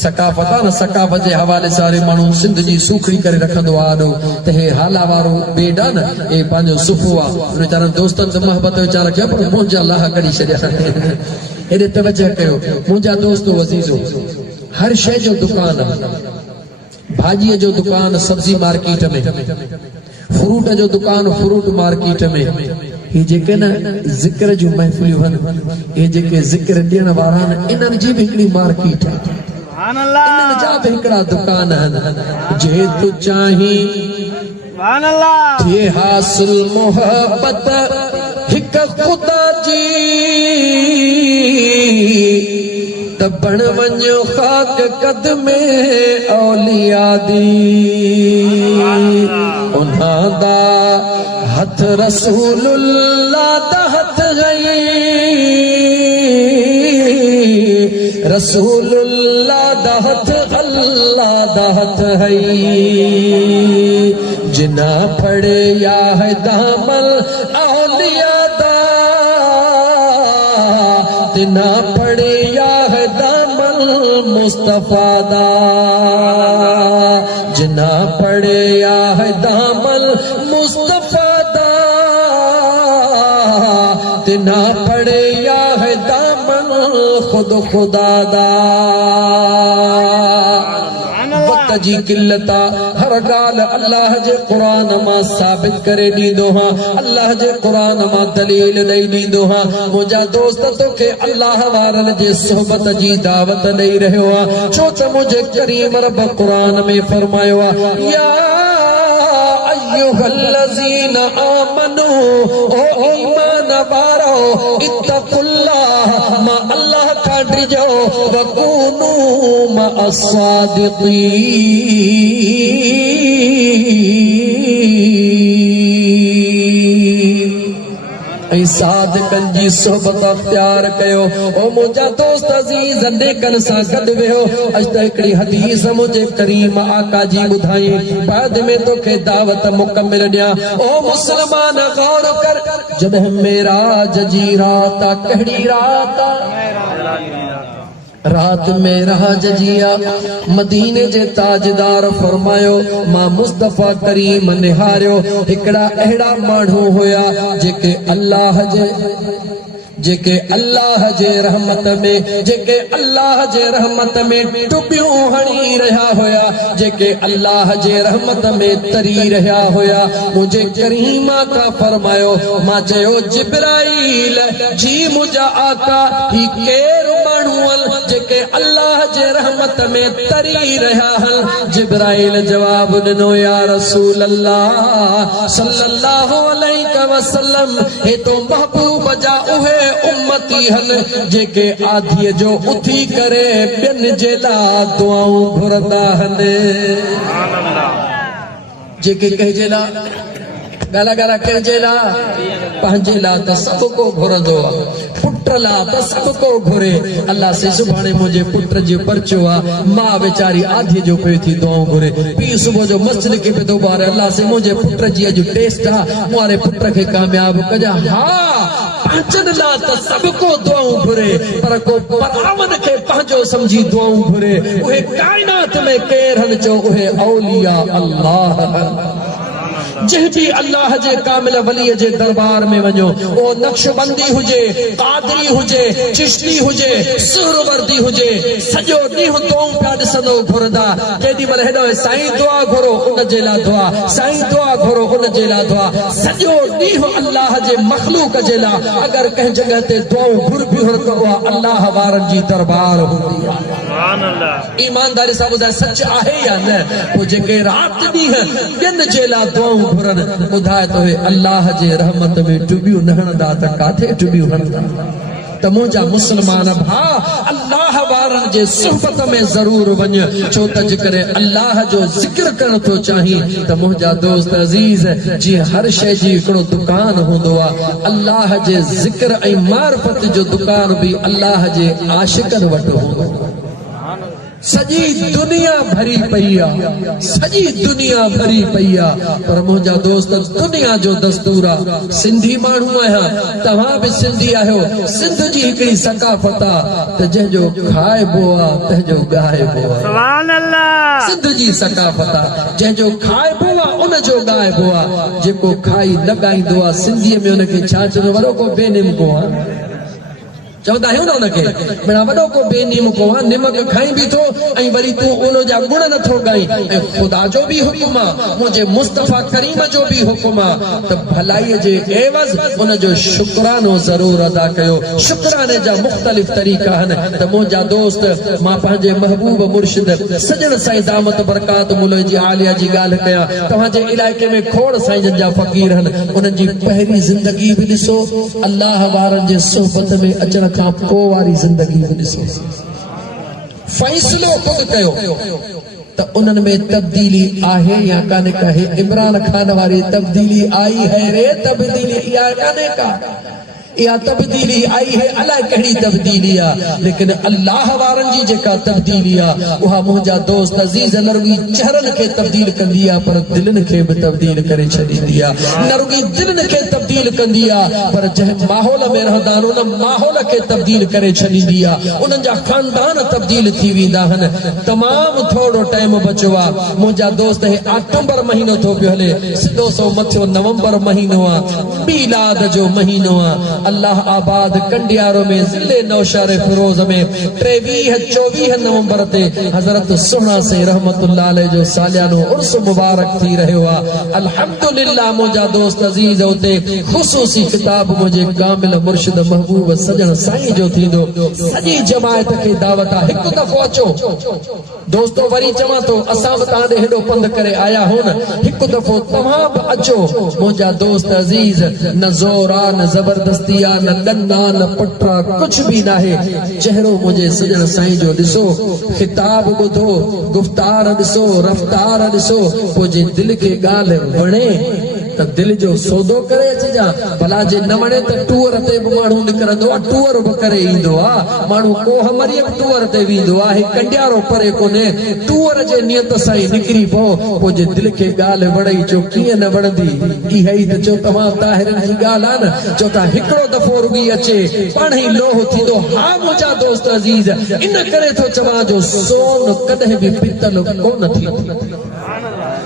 सकाफ़त आहे न सकाफ़त जे हवाले सां वरी माण्हू सिंध जी सूखड़ी करे रखंदो आहे ॾो त हे हाला वारो बेड आहे न हे पंहिंजो सुफ़ो आहे वीचारनि दोस्तनि त मोहबत वीचारा कयो पर मुंहिंजा लाह कढी छॾिया हेॾे तवजह कयो मुंहिंजा दोस्तो अज़ीज़ो हर शइ जो दुकान आहे भाॼीअ जो दुकान सब्जी मार्केट में फ्रूट जो दुकान फ्रूट मार्केट में ये जेके न ज़िक्र जूं महफ़िलियूं आहिनि ये जेके ज़िक्र ॾियण वारा आहिनि इन्हनि जी बि हिकिड़ी मार्केट आहे सुभान अल्लाह इन्हनि जा बि हिकिड़ा दुकान आहिनि जे तूं चाहीं सुभान अल्लाह थे हासिल मोहब्बत हिक ख़ुदा जी त बण वञो ख़ाक क़दमे औलिया दी उन्हां दा हथ रसूलुल्लाह दा हथ गई रसूलुल्लाह दा हथ अल्लाह दा हथ है जिना फड़े या है दामल औलिया दा तिना फड़े या है दामल मुस्तफा दा जिना फड़े या है दामल मुस्तफा दा तिना फड़े या है दामन खुद खुदा दा वक्त जी किल्लता हर गाल अल्लाह जे कुरान मां साबित करे ॾींदो हां अल्लाह जे कुरान मां दलील ॾेई ॾींदो हां मुंहिंजा दोस्त तोखे अल्लाह वारनि जे सोहबत जी दावत ॾेई रहियो आहे छो त मुंहिंजे करीम रब कुरान में फरमायो आहे या अय्युहल्लज़ीना आमनू ओ ईमान वारो इत्तकुल्लाह मा अल्लाह का डरिजो वकूनू मा अस्सादिक़ीन ऐं सादिक़नि जी सोहबत अख़्तियार कयो ओ मुंहिंजा दोस्त अज़ीज़ नेकनि सां गॾु वेहो अॼु त हिकिड़ी हदीस मुंहिंजे करीम आका जी ॿुधाई बाद में तोखे दावत मुकमिल ॾियां ओ मुस्लमान गौर कर जॾहिं मेराज जी रात आहे कहिड़ी रात आहे रात में राज जिया मदीने जे ताजदार फरमायो मां मुस्तफा करीम निहारियो हिकड़ा अहिड़ा माण्हू हुया जेके अल्लाह जे रहमत में टुबियूं हणी रहिया हुया जेके अल्लाह जे रहमत में तरी रहिया हुया मुझे करीमा का फरमायो मां चयो जिब्राइल जी मुंहिंजा आका ही केर माण्हू जेके अल्लाह जे रहमत में तरी रहिया हल जिब्राइल जवाब ॾिनो या रसूल अल्लाह सल्लल्लाहु अलैहि वसल्लम हे तो महबूब जा उहे उम्मती हन जेके आधीअ जो उथी करे ॿियनि जे लाइ दुआऊं घुरंदा आहिनि जेके कंहिंजे लाइ गाला गाला कंहिंजे लाइ पंहिंजे लाइ त सभु को घुरंदो आहे पुट लाइ त सभु को घुरे अल्लाह से सुभाणे मुंहिंजे पुट जो पर्चो आहे मां वीचारी आधीअ जो पियो थी दुआऊं घुरे पीउ सुबुह जो मस्जिद खे पियो थो ॿारे अल्लाह से मुंहिंजे पुट जी अॼु टेस्ट आहे मूं वारे पुट खे कामयाब कजां हा पंहिंजनि लाइ त सभु को दुआऊं घुरे पर को परावन खे पंहिंजो समझी दुआऊं घुरे उहे काइनात में केर हन चओ उहे औलिया अल्लाह जंहिं अल्लाह जे कामिल वलीअ जे दरबार में वञो ओ नक्शबंदी हुजे कादरी हुजे चिश्ती हुजे सुहरवर्दी हुजे सॼो ॾींहुं दुआऊं पिया ॾिसंदो घुरंदा केॾी महिल हेॾो साईं दुआ घुरो उन जे लाइ दुआ साईं दुआ घुरो उन जे लाइ दुआ सॼो ॾींहुं अल्लाह जे मखलूक जे लाइ अगरि कंहिं जॻह ते दुआऊं घुरबियूं त उहा अल्लाह वारनि जी दरबार हूंदी आहे ईमानदारी सां ॿुधाए सच आहे या न पोइ जेके राति ॾींहुं ॿियनि जे लाइ दुआऊं घुरनि ॿुधाए तो अल्लाह जे रहमत में टुबियूं न हणंदा त काथे टुबियूं हणंदा त मुंहिंजा मुस्लमान भाउ अल्लाह वारनि जे सुहबत में ज़रूर वञ छो त जेकॾहिं अल्लाह जो ज़िक्र करण थो चाहीं त मुंहिंजा दोस्त अज़ीज़ जीअं हर शइ जी हिकिड़ो दुकान हूंदो आहे अल्लाह जे ज़िक्र ऐं मार्फत जो दुकान बि अल्लाह जे आशिकनि वटि हूंदो सजी दुनिया भरी पईया, सजी दुनिया भरी पईया, पर मुंहिंजा दोस्त दुनिया जो दस्तूर आ। सिंधी माण्हू आहियां, तव्हां बि सिंधी आहियो। सिंध जी हिकिड़ी सकाफ़त आ त जंहिंजो खाइबो आ तंहिंजो ॻाइबो आ। सुभान अल्लाह। सिंध जी सकाफ़त आ, जंहिंजो खाइबो आ उनजो ॻाइबो आ। जेको खाई न ॻाईंदो आ सिंधीअ में उनखे छा चवंदो, वॾो को बेनिमको आ। चवंदा आहियूं न उनखे, बिना वॾो को बेनिमको आ, निमक खाई बि थो ऐं वरी तूं उनजा गुण नथो ॻाई। ऐं ख़ुदा जो बि हुकुम आ, मुंहिंजे मुस्तफ़ा करीम जो बि हुकुम आ त भलाईअ जे एवज़ उनजो शुक्रानो ज़रूर अदा कयो। शुक्राने जा मुख़्तलिफ़ तरीक़ा आहिनि। त मुंहिंजा दोस्त, मां पंहिंजे महबूब मुर्शिद सजण साईं दामत बरकात मुल्ह जी आलिया जी ॻाल्हि कयां। तव्हांजे इलाइक़े में खोड़ साईं जा फ़क़ीर आहिनि, उन्हनि जी पहिरीं ज़िंदगी बि ॾिसो, अल्लाह वारनि जे सोबत में अचण खां पोइ वारी ज़िंदगी बि ॾिसो। फ़ैसिलो ख़ुदि कयो त उन्हनि में तब्दीली आहे या कान्हे का। इमरान खान वारी तब्दीली आई है रे, तब्दीली इहा कान्हे का, इहा तब्दीली आई है, अलाए कहिड़ी तब्दीली आ। लेकिन अल्लाह वारनि जी जेका तब्दीली आ उहा मुंहिंजा दोस्त अज़ीज़ न रुॻी चेहरनि खे तब्दील कंदी आ, पर दिलनि खे बि तब्दील करे छॾींदी आ। न रुॻी दिलनि खे तब्दील कंदी आ, पर जंहिं माहौल में रहंदा आहिनि उन माहौल खे तब्दील करे छॾींदी आ। उन्हनि जा ख़ानदान तब्दील थी वेंदा आहिनि। तमामु थोरो टाइम बचियो आ। मुंहिंजा दोस्त, हे अक्टूबर महीनो थो पियो हले, सिधो सो मथियो नवंबर महीनो आ, मीलाद जो महीनो आ। अल्लाह आबाद कंडियारो में ज़िले नौशहर फिरोज में 23-24 नवंबर ते हज़रत सुहिणा से रहमतुल्लाह अलैह जो सालियानो उर्स मुबारक थी रहियो आ। अल्हम्दुलिल्लाह मुंहिंजा दोस्त अज़ीज़, उते ख़ुसूसी किताब मुंहिंजे कामिल मुर्शिद महबूब सजण साईं जो थींदो। सॼी जमायत खे दावत आ, हिकु दफ़ो अचो दोस्तो। वरी चवां थो, असां बि तव्हां ॾे हेॾो पंधु करे आया हो न, हिकु दफ़ो तव्हां बि अचो मुंहिंजा दोस्त अज़ीज़। न ज़ोर आ, न ज़बरदस्ती आ, न गन्ना, न पटरा, कुछ भी ना है। चेहरो मुझे सजण साईं जो ॾिसो, खिताब ॿुधो, गुफ्तार ॾिसो, रफ्तार ॾिसो, पोइ जे दिलि खे ॻाल्हि वणे त दिल जो सौदो करे अचिजा। भला जे न वणे त टूअर ते बि माण्हू निकिरंदो आहे, टूअर बि करे ईंदो आहे। माण्हू कोह मरीअ बि टूअर ते वेंदो आहे, कंडियारो परे कोन्हे। टूअर जे नियत सां ई निकिरी पोइ जे दिल खे ॻाल्हि वणे चो कीअं न वणंदी। इहा ई त चओ तव्हां ताहिरनि जी ॻाल्हि आहे न। चओ था हिकिड़ो दफ़ो रुॻी अचे पाण ई लोह थींदो। हा मुंहिंजा दोस्त अज़ीज़, इन करे थो चवां जो सोन कॾहिं बि पितल कोन थींदो।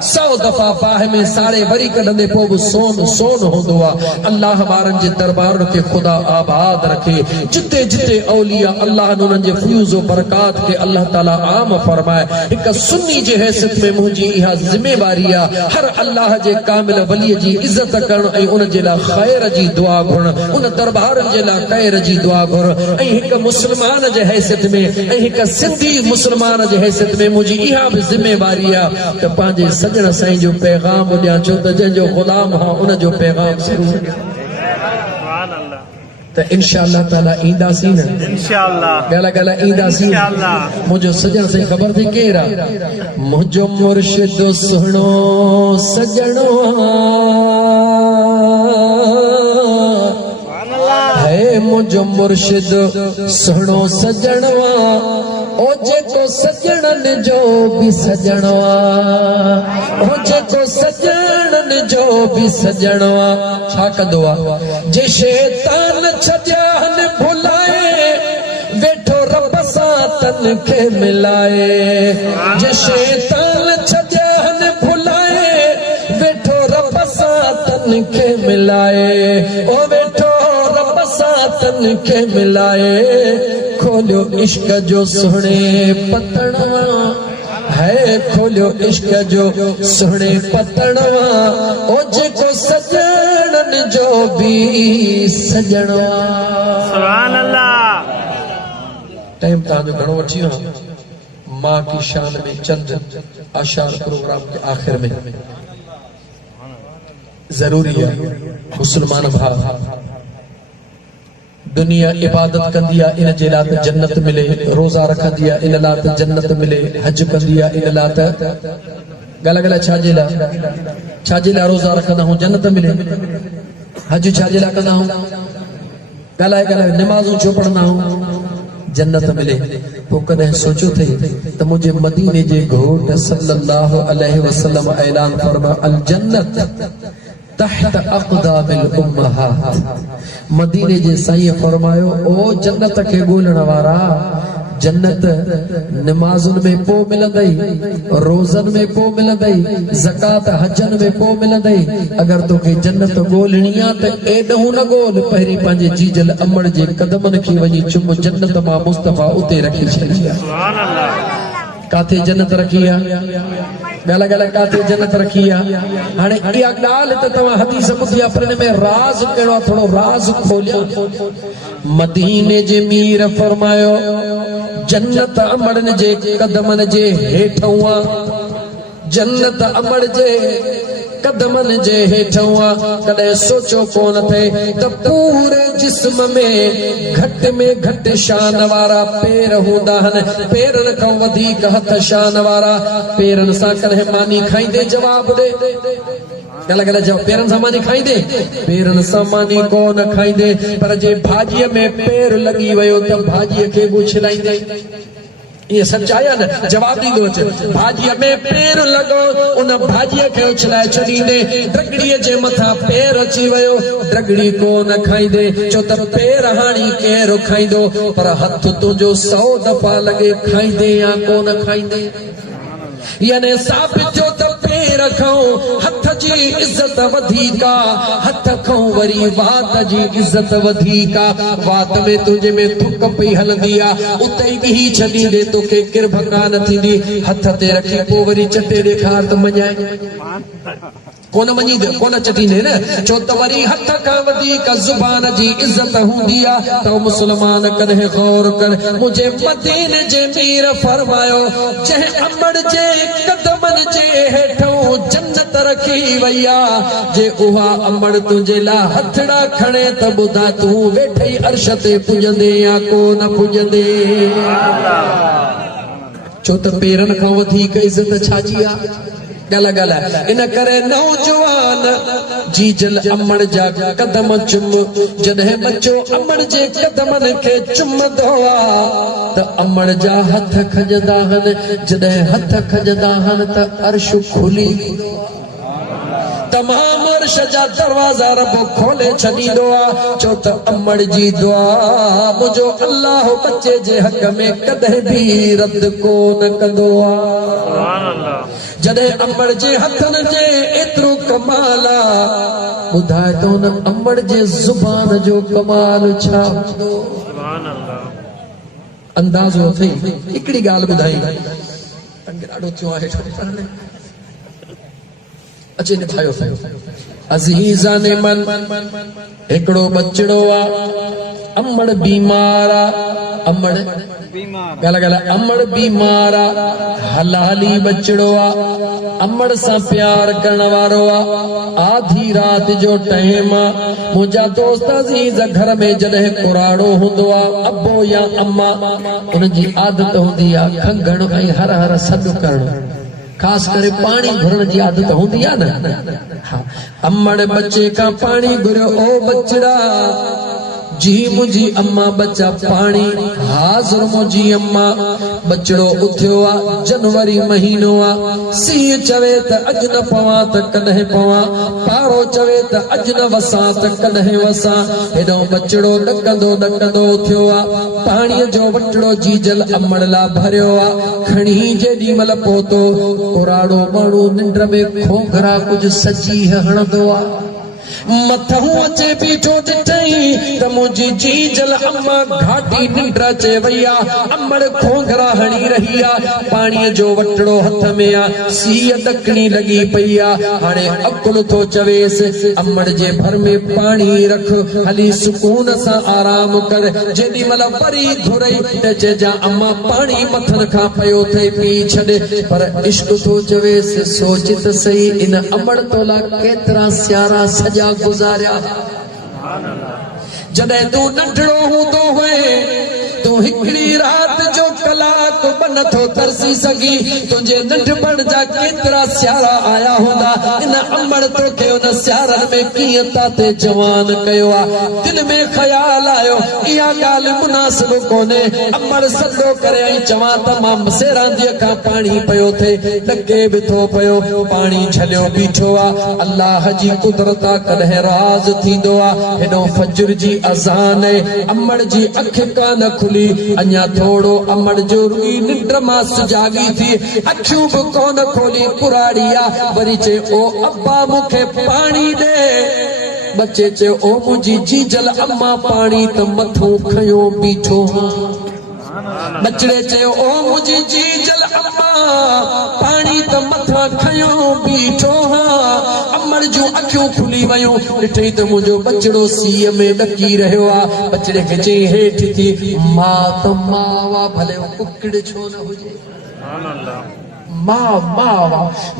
100 दफ़ा बाहि में साड़े वरी कढंदे पोइ बि सोन सोन हूंदो आहे। अल्लाह वारनि जे दरबार खे ख़ुदा आबाद रखे। जिते जिते औलिया अल्लाह उन्हनि जे फ्यूज़ व बरकात खे अल्लाह ताला आम फरमाए। हिकु सुन्नी जे हैसियत में मुंहिंजी इहा ज़िमेवारी आहे, हर अल्लाह जे कामिल वलीअ जी इज़त करणु ऐं उन जे लाइ ख़ैर जी दुआ घुरणु, उन दरबारनि जे लाइ ख़ैर जी दुआ घुरणु। ऐं हिकु मुस्लमान जे हैसियत में ऐं हिकु सिंधी मुस्लमान जे हैसियत में मुंहिंजी इहा बि ज़िमेवारी आहे त पंहिंजे सजण साईं जो पैगाम ॾियां। छो त जंहिंजो ग़ुलाम हा उन जो पैगाम ज़रूर त इंशाअल्लाह ताला ईंदासीं न। इंशाअल्लाह ॻाल्हि ईंदासीं। मुंहिंजो सजण साईं ख़बर थी केरु आहे? मुंहिंजो मुर्शिद सुहिणो सजणो है, मुंहिंजो मुर्शिद सुहिणो सजणो ओ जेको सजणनि जो बि सजणो आ, ओ जेको सजणनि जो बि सजणो आ। छा कंदो आहे? जे शैतान छॾियानि भुलाए, वेठो रब सां तन खे मिलाए। जे शैतान छॾियानि भुलाए, वेठो रब सां तन खे मिलाए। ओ वेठो रब सां तन खे मिलाए। खोलियो इश्क जो सुहिणे पतणवा है, खोलियो इश्क जो सुहिणे पतणवा ओ जेको सजणनि जो बि सजणवा। सुभान अल्लाह। टाइम तव्हांजो घणो वठी वियो। मां की शान में चंद आशार प्रोग्राम के आखिर में जरूरी है मुसलमान भाउ दुनिया इबादत कंदी आहे इन जे लाइ त जन्नत मिले, रोज़ा रखंदी आहे इन लाइ त जन्नत मिले, हज कंदी आहे इन लाइ त गला छाजे लाइ रोज़ा रखंदा हूं जन्नत मिले, हज छाजे लाइ कंदा हूं, ॻाल्हाए निमाज़ूं छो पढ़ंदा हूं, जन्नत मिले तो कदे सोचो थे तो मुझे मदीने जे घोट सल्लल्लाहु अलैहि वसल्लम ऐलान फरमा अल जन्नत तहत अक़दामिल उम्महात। मदीने जे साईं फरमायो ओ जन्नत के ॻोल्हण वारा, जन्नत नमाजुन में पो मिलंदई, रोजन में पो मिलंदई, ज़कात हजन में पो मिलंदई। अगर तोखे जन्नत ॻोल्हणी आ त एॾो न ॻोल्ह, पहिरीं पंहिंजे जीजल अमड़ जे कदमनि खे वञी चुम। जन्नत मां मुस्तफा उते रखी छॾी आहे। सुभान अल्लाह। काथे जन्नत रखी आहे? ॻाल्हि ॻाल्हि काथे जन्नत रखी आहे? हाणे इहा ॻाल्हि त तव्हां हदीस ॿुधी आहे, पर हिन में राज़ कहिड़ो आहे, थोरो राज़ खोलियो। मदीने जे मीर फरमायो जन्नत अमड़नि जे कदमनि जे हेठों आहे, जन्नत अमड़ जे कदमनि जे हेठों आहे। कॾहिं सोचो कोन थे त पूरे जिस्म में घटि शान वारा पेर हूंदा आहिनि, पेरनि खां वधीक हथ शान वारा। पेरनि सां कॾहिं मानी खाईंदे? जवाब ॾे। पेरनि सां मानी खाईंदे? पेरनि सां मानी कोन खाईंदे, पर जे भाॼीअ में पेर लॻी वियो त भाॼीअ खे बि उछलाईंदे। ये सच्चाई है न? जवाब ॾींदो अचे। भाॼीअ में पेर लॻो, उन भाॼीअ खे उछलाए छॾींदे। ड्रगड़ीअ जे मथां पेर अची वियो, ड्रगड़ी कोन खाईंदे, छो त पेर हाणी केरु खाईंदो? पर हथ तुंहिंजो 100 दफ़ा लॻे खाईंदे या कोन खाईंदे। यानी साबित थियो त पेर खां हथ जी इज्जत वधीक आहे, हथ खां वरी वात जी इज्जत वधीक आहे। वात में तुंहिंजे में थुक पई हलंदी आहे, उते ई ॿीही छॾींदे तोखे किरभका न थींदी। हथ ते रखी पोइ वरी चटे ॾेखार त मञाए कोन मञींदे, कोन चटींदे न, छो त वरी हथ खां वधीक ज़ुबान जी इज्जत हूंदी आहे। त मुस्लमान कॾहिं गौर कर, मुंहिंजे मदीने जे मीर फरमायो जंहिं अमड़ जे कदमनि जे हेठों जन्नत रखी वई आहे, जे उहा अमड़ तुंहिंजे लाइ हथड़ा खणे त ॿुधा तूं वेठे अर्श ते पुॼंदे या कोन पुॼंदे। छो त पेरनि खां वधीक इज्जत छाजी आहे? ॻाल्हि इन करे नौजवान जीजल अमड़ जा कदम चुम। जॾहिं बच्चो अमड़ जे कदमनि खे चुमंदो आहे त अमड़ जा हथ खजंदा आहिनि। जॾहिं हथ खजंदा आहिनि त अर्श खुली, तमाम अर्श जा दरवाज़ा रब खोले छॾींदो आहे। छो त अमड़ जी दुआ मुंहिंजो अल्लाह बच्चे जे हक़ में कॾहिं बि रद्द कोन कंदो आहे। सुभान अल्लाह। जॾहिं अमड़ जे हथनि जे एतिरो कमाल आहे, ॿुधाए त हुन अमड़ जे ज़ुबान जो कमाल छा हूंदो? सुभान अल्लाह। अंदाज़ो अथई। हिकिड़ी ॻाल्हि ॿुधाई, ॾाढो थियो आहे अचे निभायो अज़ीज़ाने मन। हिकिड़ो बचड़ो आहे, अमड़ बीमार आहे, अमड़ अमड़ बीमार आहे, हलाली बचड़ो आहे, अमड़ सां प्यार करण वारो आहे। आधी रात जो टाइम आहे, मुंहिंजा दोस्त अज़ीज़ घर में जॾहिं कुराड़ो हूंदो आहे, अबो या अम्मा, उनजी आदत हूंदी आहे खंघण ऐं हर हर सॾु करणु, खास करे पानी घुरण जी आदत हूंदी आहे न। अमड़ बच्चे का पानी घुरियो, ओ बचड़ा जी मुंहिंजी अम्मा बच्चा पानी हाज़िर मुंहिंजी अम्मा। बचड़ो उथियो आहे, जनवरी महीनो आहे, सीउ चवे त अॼु न पवां त कॾहिं पवां, पारो चवे त अॼु न वसां त कॾहिं वसां। हेॾो बचड़ो ॾकंदो उथियो आहे, पाणीअ जो वटड़ो जीजल अमड़ ला भरियो आहे। खणी जेॾी महिल पहुतो, कुराड़ो माण्हू निंड में खोखरा कुझु सजी हणंदो आहे। मथूं अचे बीठो ॾिठई त मुंहिंजी जीजल अम्मा घाटी निंड अचे वई आहे, अमड़ खोखरा हणी रही आहे, पाणीअ जो वटड़ो हथ में आहे, सीअ ॾकणी लॻी पई आहे। हाणे अकुल थो चवेसि अमड़ जे भर में पाणी रख, हली सुकून सां आराम कर। जेॾी महिल वरी घुरई त चइजां अम्मा पाणी मथनि खां पियो थिए, पी छॾे। पर इश्क थो चवेसि सोच त सही, इन अमड़ तोला केतिरा सियारा सॼा गुज़ारिया। जॾहिं तूं नंढड़ो हूंदो हुए, तूं हिकिड़ी रात जो कलाक को बन थो तरसी सगी तुझे नंढपण जा केतरा सियारा आया हुंदा इन अमड़ तो के उन सियारन में किए ताते जवान कयो आ दिल में ख्याल आयो इहा गाल मुनासिब कोने अमड़ सदो करे आई चवा तमाम सेरा दी का पानी पयो थे लगे भी थो पयो पानी झलियो बीठो आ अल्लाह जी कुदरत कदह राज थींदो आ हेडो फजर जी अज़ान अमड़ जी अख कान खुली अञा थोड़ो अमड़ जो रुई निंड मां सुजागी थी अखियूं भी कोन खोली पुराड़िया वरी चे ओ अब्बा मुखे पानी दे बच्चे चे ओ मुझी जीजल अम्मा पानी त मथो खयो बीठो बचड़े चे ओ मुझी जीजल अम्मा पानी त मथा खयो बीठो अमड़ जूं अखियूं खुली वयूं ॾिठई त मुंहिंजो बचड़ो सीअ में ॾकी रहियो आहे बचड़े खे चई हेठि थी मां त मावा भले कुकड़ छो न हुजे मां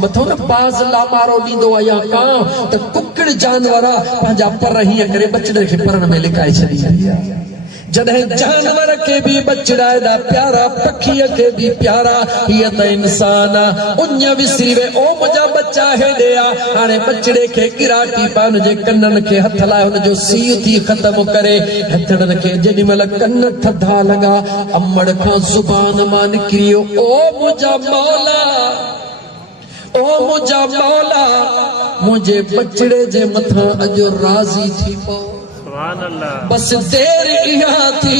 मथो न बाज़ लामारो ॾींदो आहे या कां त कुकड़ जानवर पंहिंजा पर हीअं करे बचड़े खे परनि में लिकाए छॾी जॾहिं जानवर के भी बचड़ा एॾा प्यारा पखीअ के भी प्यारा हीअ त इंसान उञ विसरी वे ओ मुंहिंजा बच्चा हेॾे आ हाणे बचड़े खे गिराटी पा हुनजे कननि खे हथ लाइ हुनजो सीउ थी ख़तम करे हथड़नि खे जेॾी महिल कन थधा लॻा अमड़ खां ज़ुबान मां निकिरियो ओ मुंहिंजा मौला ओ मुंहिंजा मौला मुंहिंजे बचड़े जे मथां अॼु राज़ी थी पओ बस देर इहा थी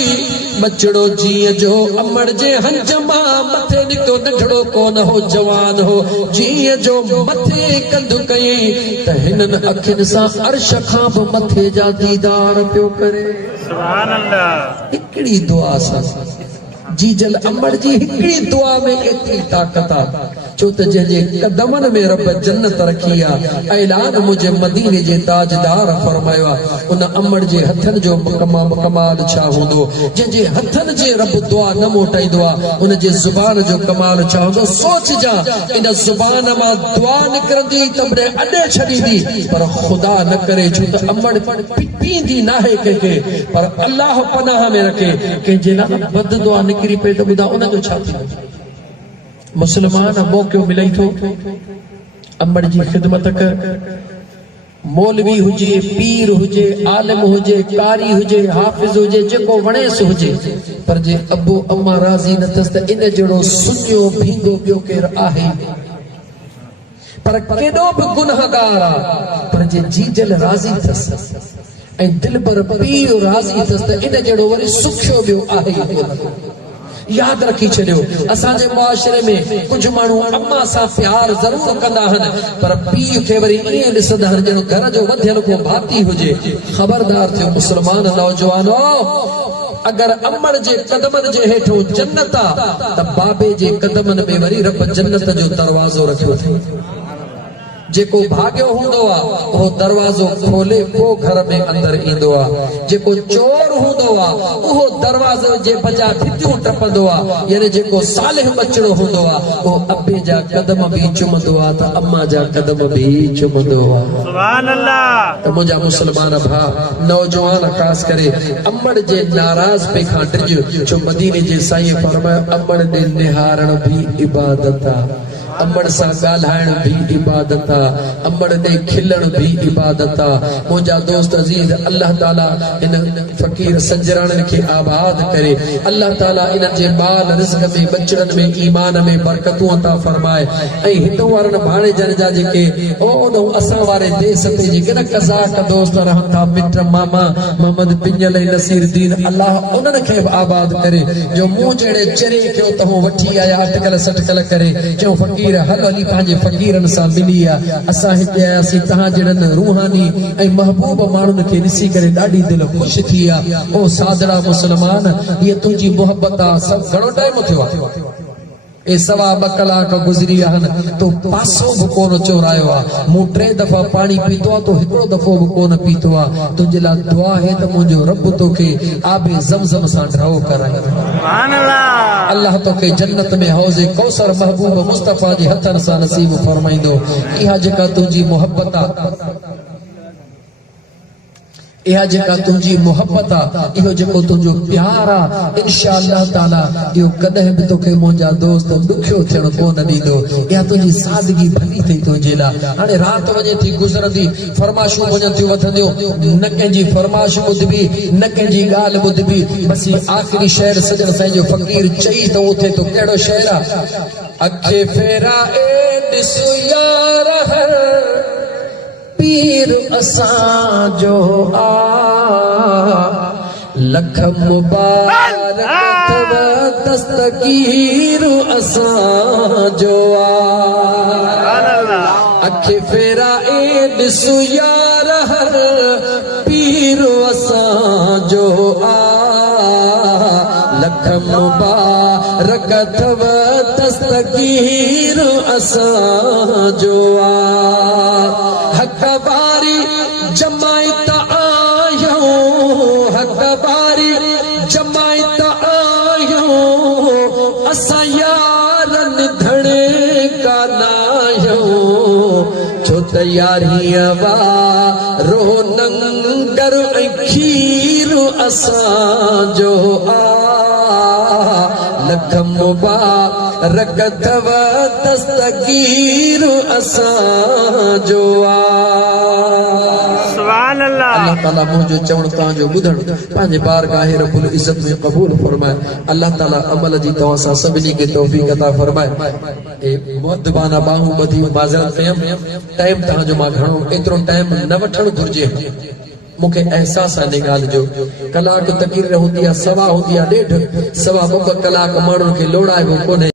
बचड़ो जीअं जो अमड़ जे हंज मां मथे निकितो नंढड़ो कोन हो जवान हो जीअं जो मथे कंधु कयई त हिननि अखियुनि सां अर्श खां बि मथे जा दीदार पियो करे सुभान अल्लाह हिकिड़ी दुआ सां जीजल अमड़ जी हिकिड़ी दुआ में एतिरी ताक़त आहे छो त जंहिंजे कदमनि में रब जन्नत रखी आहे ऐलान मुंहिंजे मदीने जे ताजदार फरमायो आहे उन अमड़ जे हथनि जो कमाल छा हूंदो जंहिंजे हथनि जे रब दुआ न मोटाईंदो आहे उन जे ज़ुबान जो कमाल छा हूंदो सोचजा इन ज़ुबान मां दुआ निकिरंदी त बि अॾे छॾींदी पर ख़ुदा न करे छो त अमड़ पींदी नाहे कंहिंखे पर अल्लाह पनाह में रखे कंहिंजे लाइ बद दुआ निकिरी पए त ॿुधा उनजो छा थींदो मुसलमान मौक़ो मिले थो अमड़ जी ख़िदमत कर मौलवी हुजे पीर हुजे आलिम हुजे कारी हुजे हाफ़िज़ हुजे जेको वणेसि हुजे पर जे अबू अम्मा राज़ी न अथसि त इन जहिड़ो सुञो भींदो ॿियो केरु आहे पर केॾो बि गुनहगार आहे पर जे जीजल राज़ी अथसि ऐं दिल पर पीर राज़ी अथसि त इन जहिड़ो वरी सुखियो ॿियो आहे याद रखी छॾियो असांजे मुआशरे में कुझु माण्हू अम्मा सां प्यार ज़रूर कंदा आहिनि पर पीउ खे वरी ईअं ॾिसंदा आहिनि ॼणो घर जो वधियल को भाती हुजे ख़बरदार थियो मुस्लमान नौजवानो अगर अमड़ जे कदमनि जे हेठो जन्नत आहे त बाबे जे कदमनि में वरी रब जन्नत जो दरवाज़ो रखियो अथई जेको भाग्यो हूंदो आहे उहो दरवाज़ो खोले पोइ घर में अंदर ईंदो आहे जेको चोर हूंदो आहे उहो दरवाज़े जे बजा भितियूं टपंदो आहे यानी जेको सालिह बचड़ो हूंदो आहे उहो अब्बे जा कदम बि चुमंदो आहे त अम्मा जा कदम बि चुमंदो आहे सुभान अल्लाह त मुंहिंजा मुस्लमान भाउ नौजवान ख़ासि करे अमड़ जे नाराज़ पे खां डिॼ छो मदीने जे साईं फरमायो अमड़ ॾे निहारण बि इबादत आहे अमड़ सां ॻाल्हाइण बि इबादत आहे अमड़ ॾे खिलण बि इबादत आहे मुंहिंजा दोस्त अज़ीज़ अल्लाह ताला इन फ़क़ीर सजराणनि खे आबाद करे अल्लाह ताला इन्हनि जे माल रिज़्क़ में बचड़नि में ईमान में बरकतूं अता फरमाए ऐं हिंदू वारनि भाणेजनि जा जेके ओॾो असां वारे देश ते जेके न कज़ाक दोस्त रहनि था मिट मामा मोहम्मद पिंजल नसीर दीन अल्लाह उन्हनि खे बि आबाद करे जो मूं जहिड़े चरे खे तव्हां वठी आया अटकल सटकल करे चऊं फ़क़ीर हल हली पंहिंजे फ़क़ीरनि सां मिली आहे असां हिते आयासीं तव्हां जहिड़नि रूहानी ऐं महबूब माण्हुनि खे ॾिसी करे ॾाढी दिलि ख़ुशि थी आहे ओ सादड़ा मुस्लमान हीअ तुंहिंजी मोहबत आहे सभु घणो टाइम थियो आहे ए सवा 2 कलाक गुज़री आहिनि तो पासो बि कोन चोरायो आहे मूं 3 दफ़ा पाणी पीतो आहे तो हिकिड़ो दफ़ो बि कोन पीतो आहे तुंहिंजे लाइ दुआ है त मुंहिंजो रब तोखे आबे ज़मज़म सां ड्राओ कराए सुभान अल्लाह अल्लाह तोखे जन्नत में हौज़े कौसर महबूब मुस्तफ़ा जे हथनि सां नसीब फरमाईंदो इहा जेका तुंहिंजी मोहबत आहे इहा जेका तुंहिंजी मोहब्बत आहे, इहो जेको तुंहिंजो प्यार आहे, इंशाअल्लाह ताला इहो कॾहिं बि तोखे मुंहिंजा दोस्त ॾुखियो थियणु कोन ॾींदो। इहा तुंहिंजी सादगी भली अथई तुंहिंजे लाइ। हाणे राति वञे थी गुज़रंदी, फरमाइशूं वञनि थियूं वधंदियूं, न कंहिंजी फरमाइश ॿुधबी, न कंहिंजी ॻाल्हि ॿुधबी। बसि आख़िरी शेर सजण साईं जो फ़क़ीर चई त उहो थिए थो। कहिड़ो शेर आहे? अखे फेराए ॾिस यार हर पीर असांजो आ, लख मुबारक अथव दस्तगीर असांजो आ। अखे फेराए ॾिस यार हर पीर असांजो आ, लख मुबारक अथव दस्तगीर असांजो आ। हक़ वारी जमायत आहियूं, हक़ वारी जमायत आहियूं, असां यारनि धणे कान आहियूं। छो त यारीअ वारो नंगर ऐं खीर असांजो आ, लख मुबारक अथव दस्तगीर असांजो आ। सुभान अल्लाह। अल्लाह ताला मुंहिंजो चवण तव्हांजो ॿुधण पंहिंजे बारगाह रब्बुल इज़्ज़त में क़बूल फरमाए। अल्लाह ताला अमल जी तव्हां सां सभिनी खे तौफ़ीक़ अता फरमाए। मुअद्दिबाना बाहूं ॿधी माज़रत कयमि, टाइम तव्हांजो मां घणो एतिरो टाइम न वठणु घुरिजे। मूंखे अहसास आहे इन ॻाल्हि जो। कलाक तक़रीर हूंदी आहे, सवा हूंदी आहे, 1.5 सवा मुख कलाक माण्हुनि खे लोड़ाइबो कोन्हे।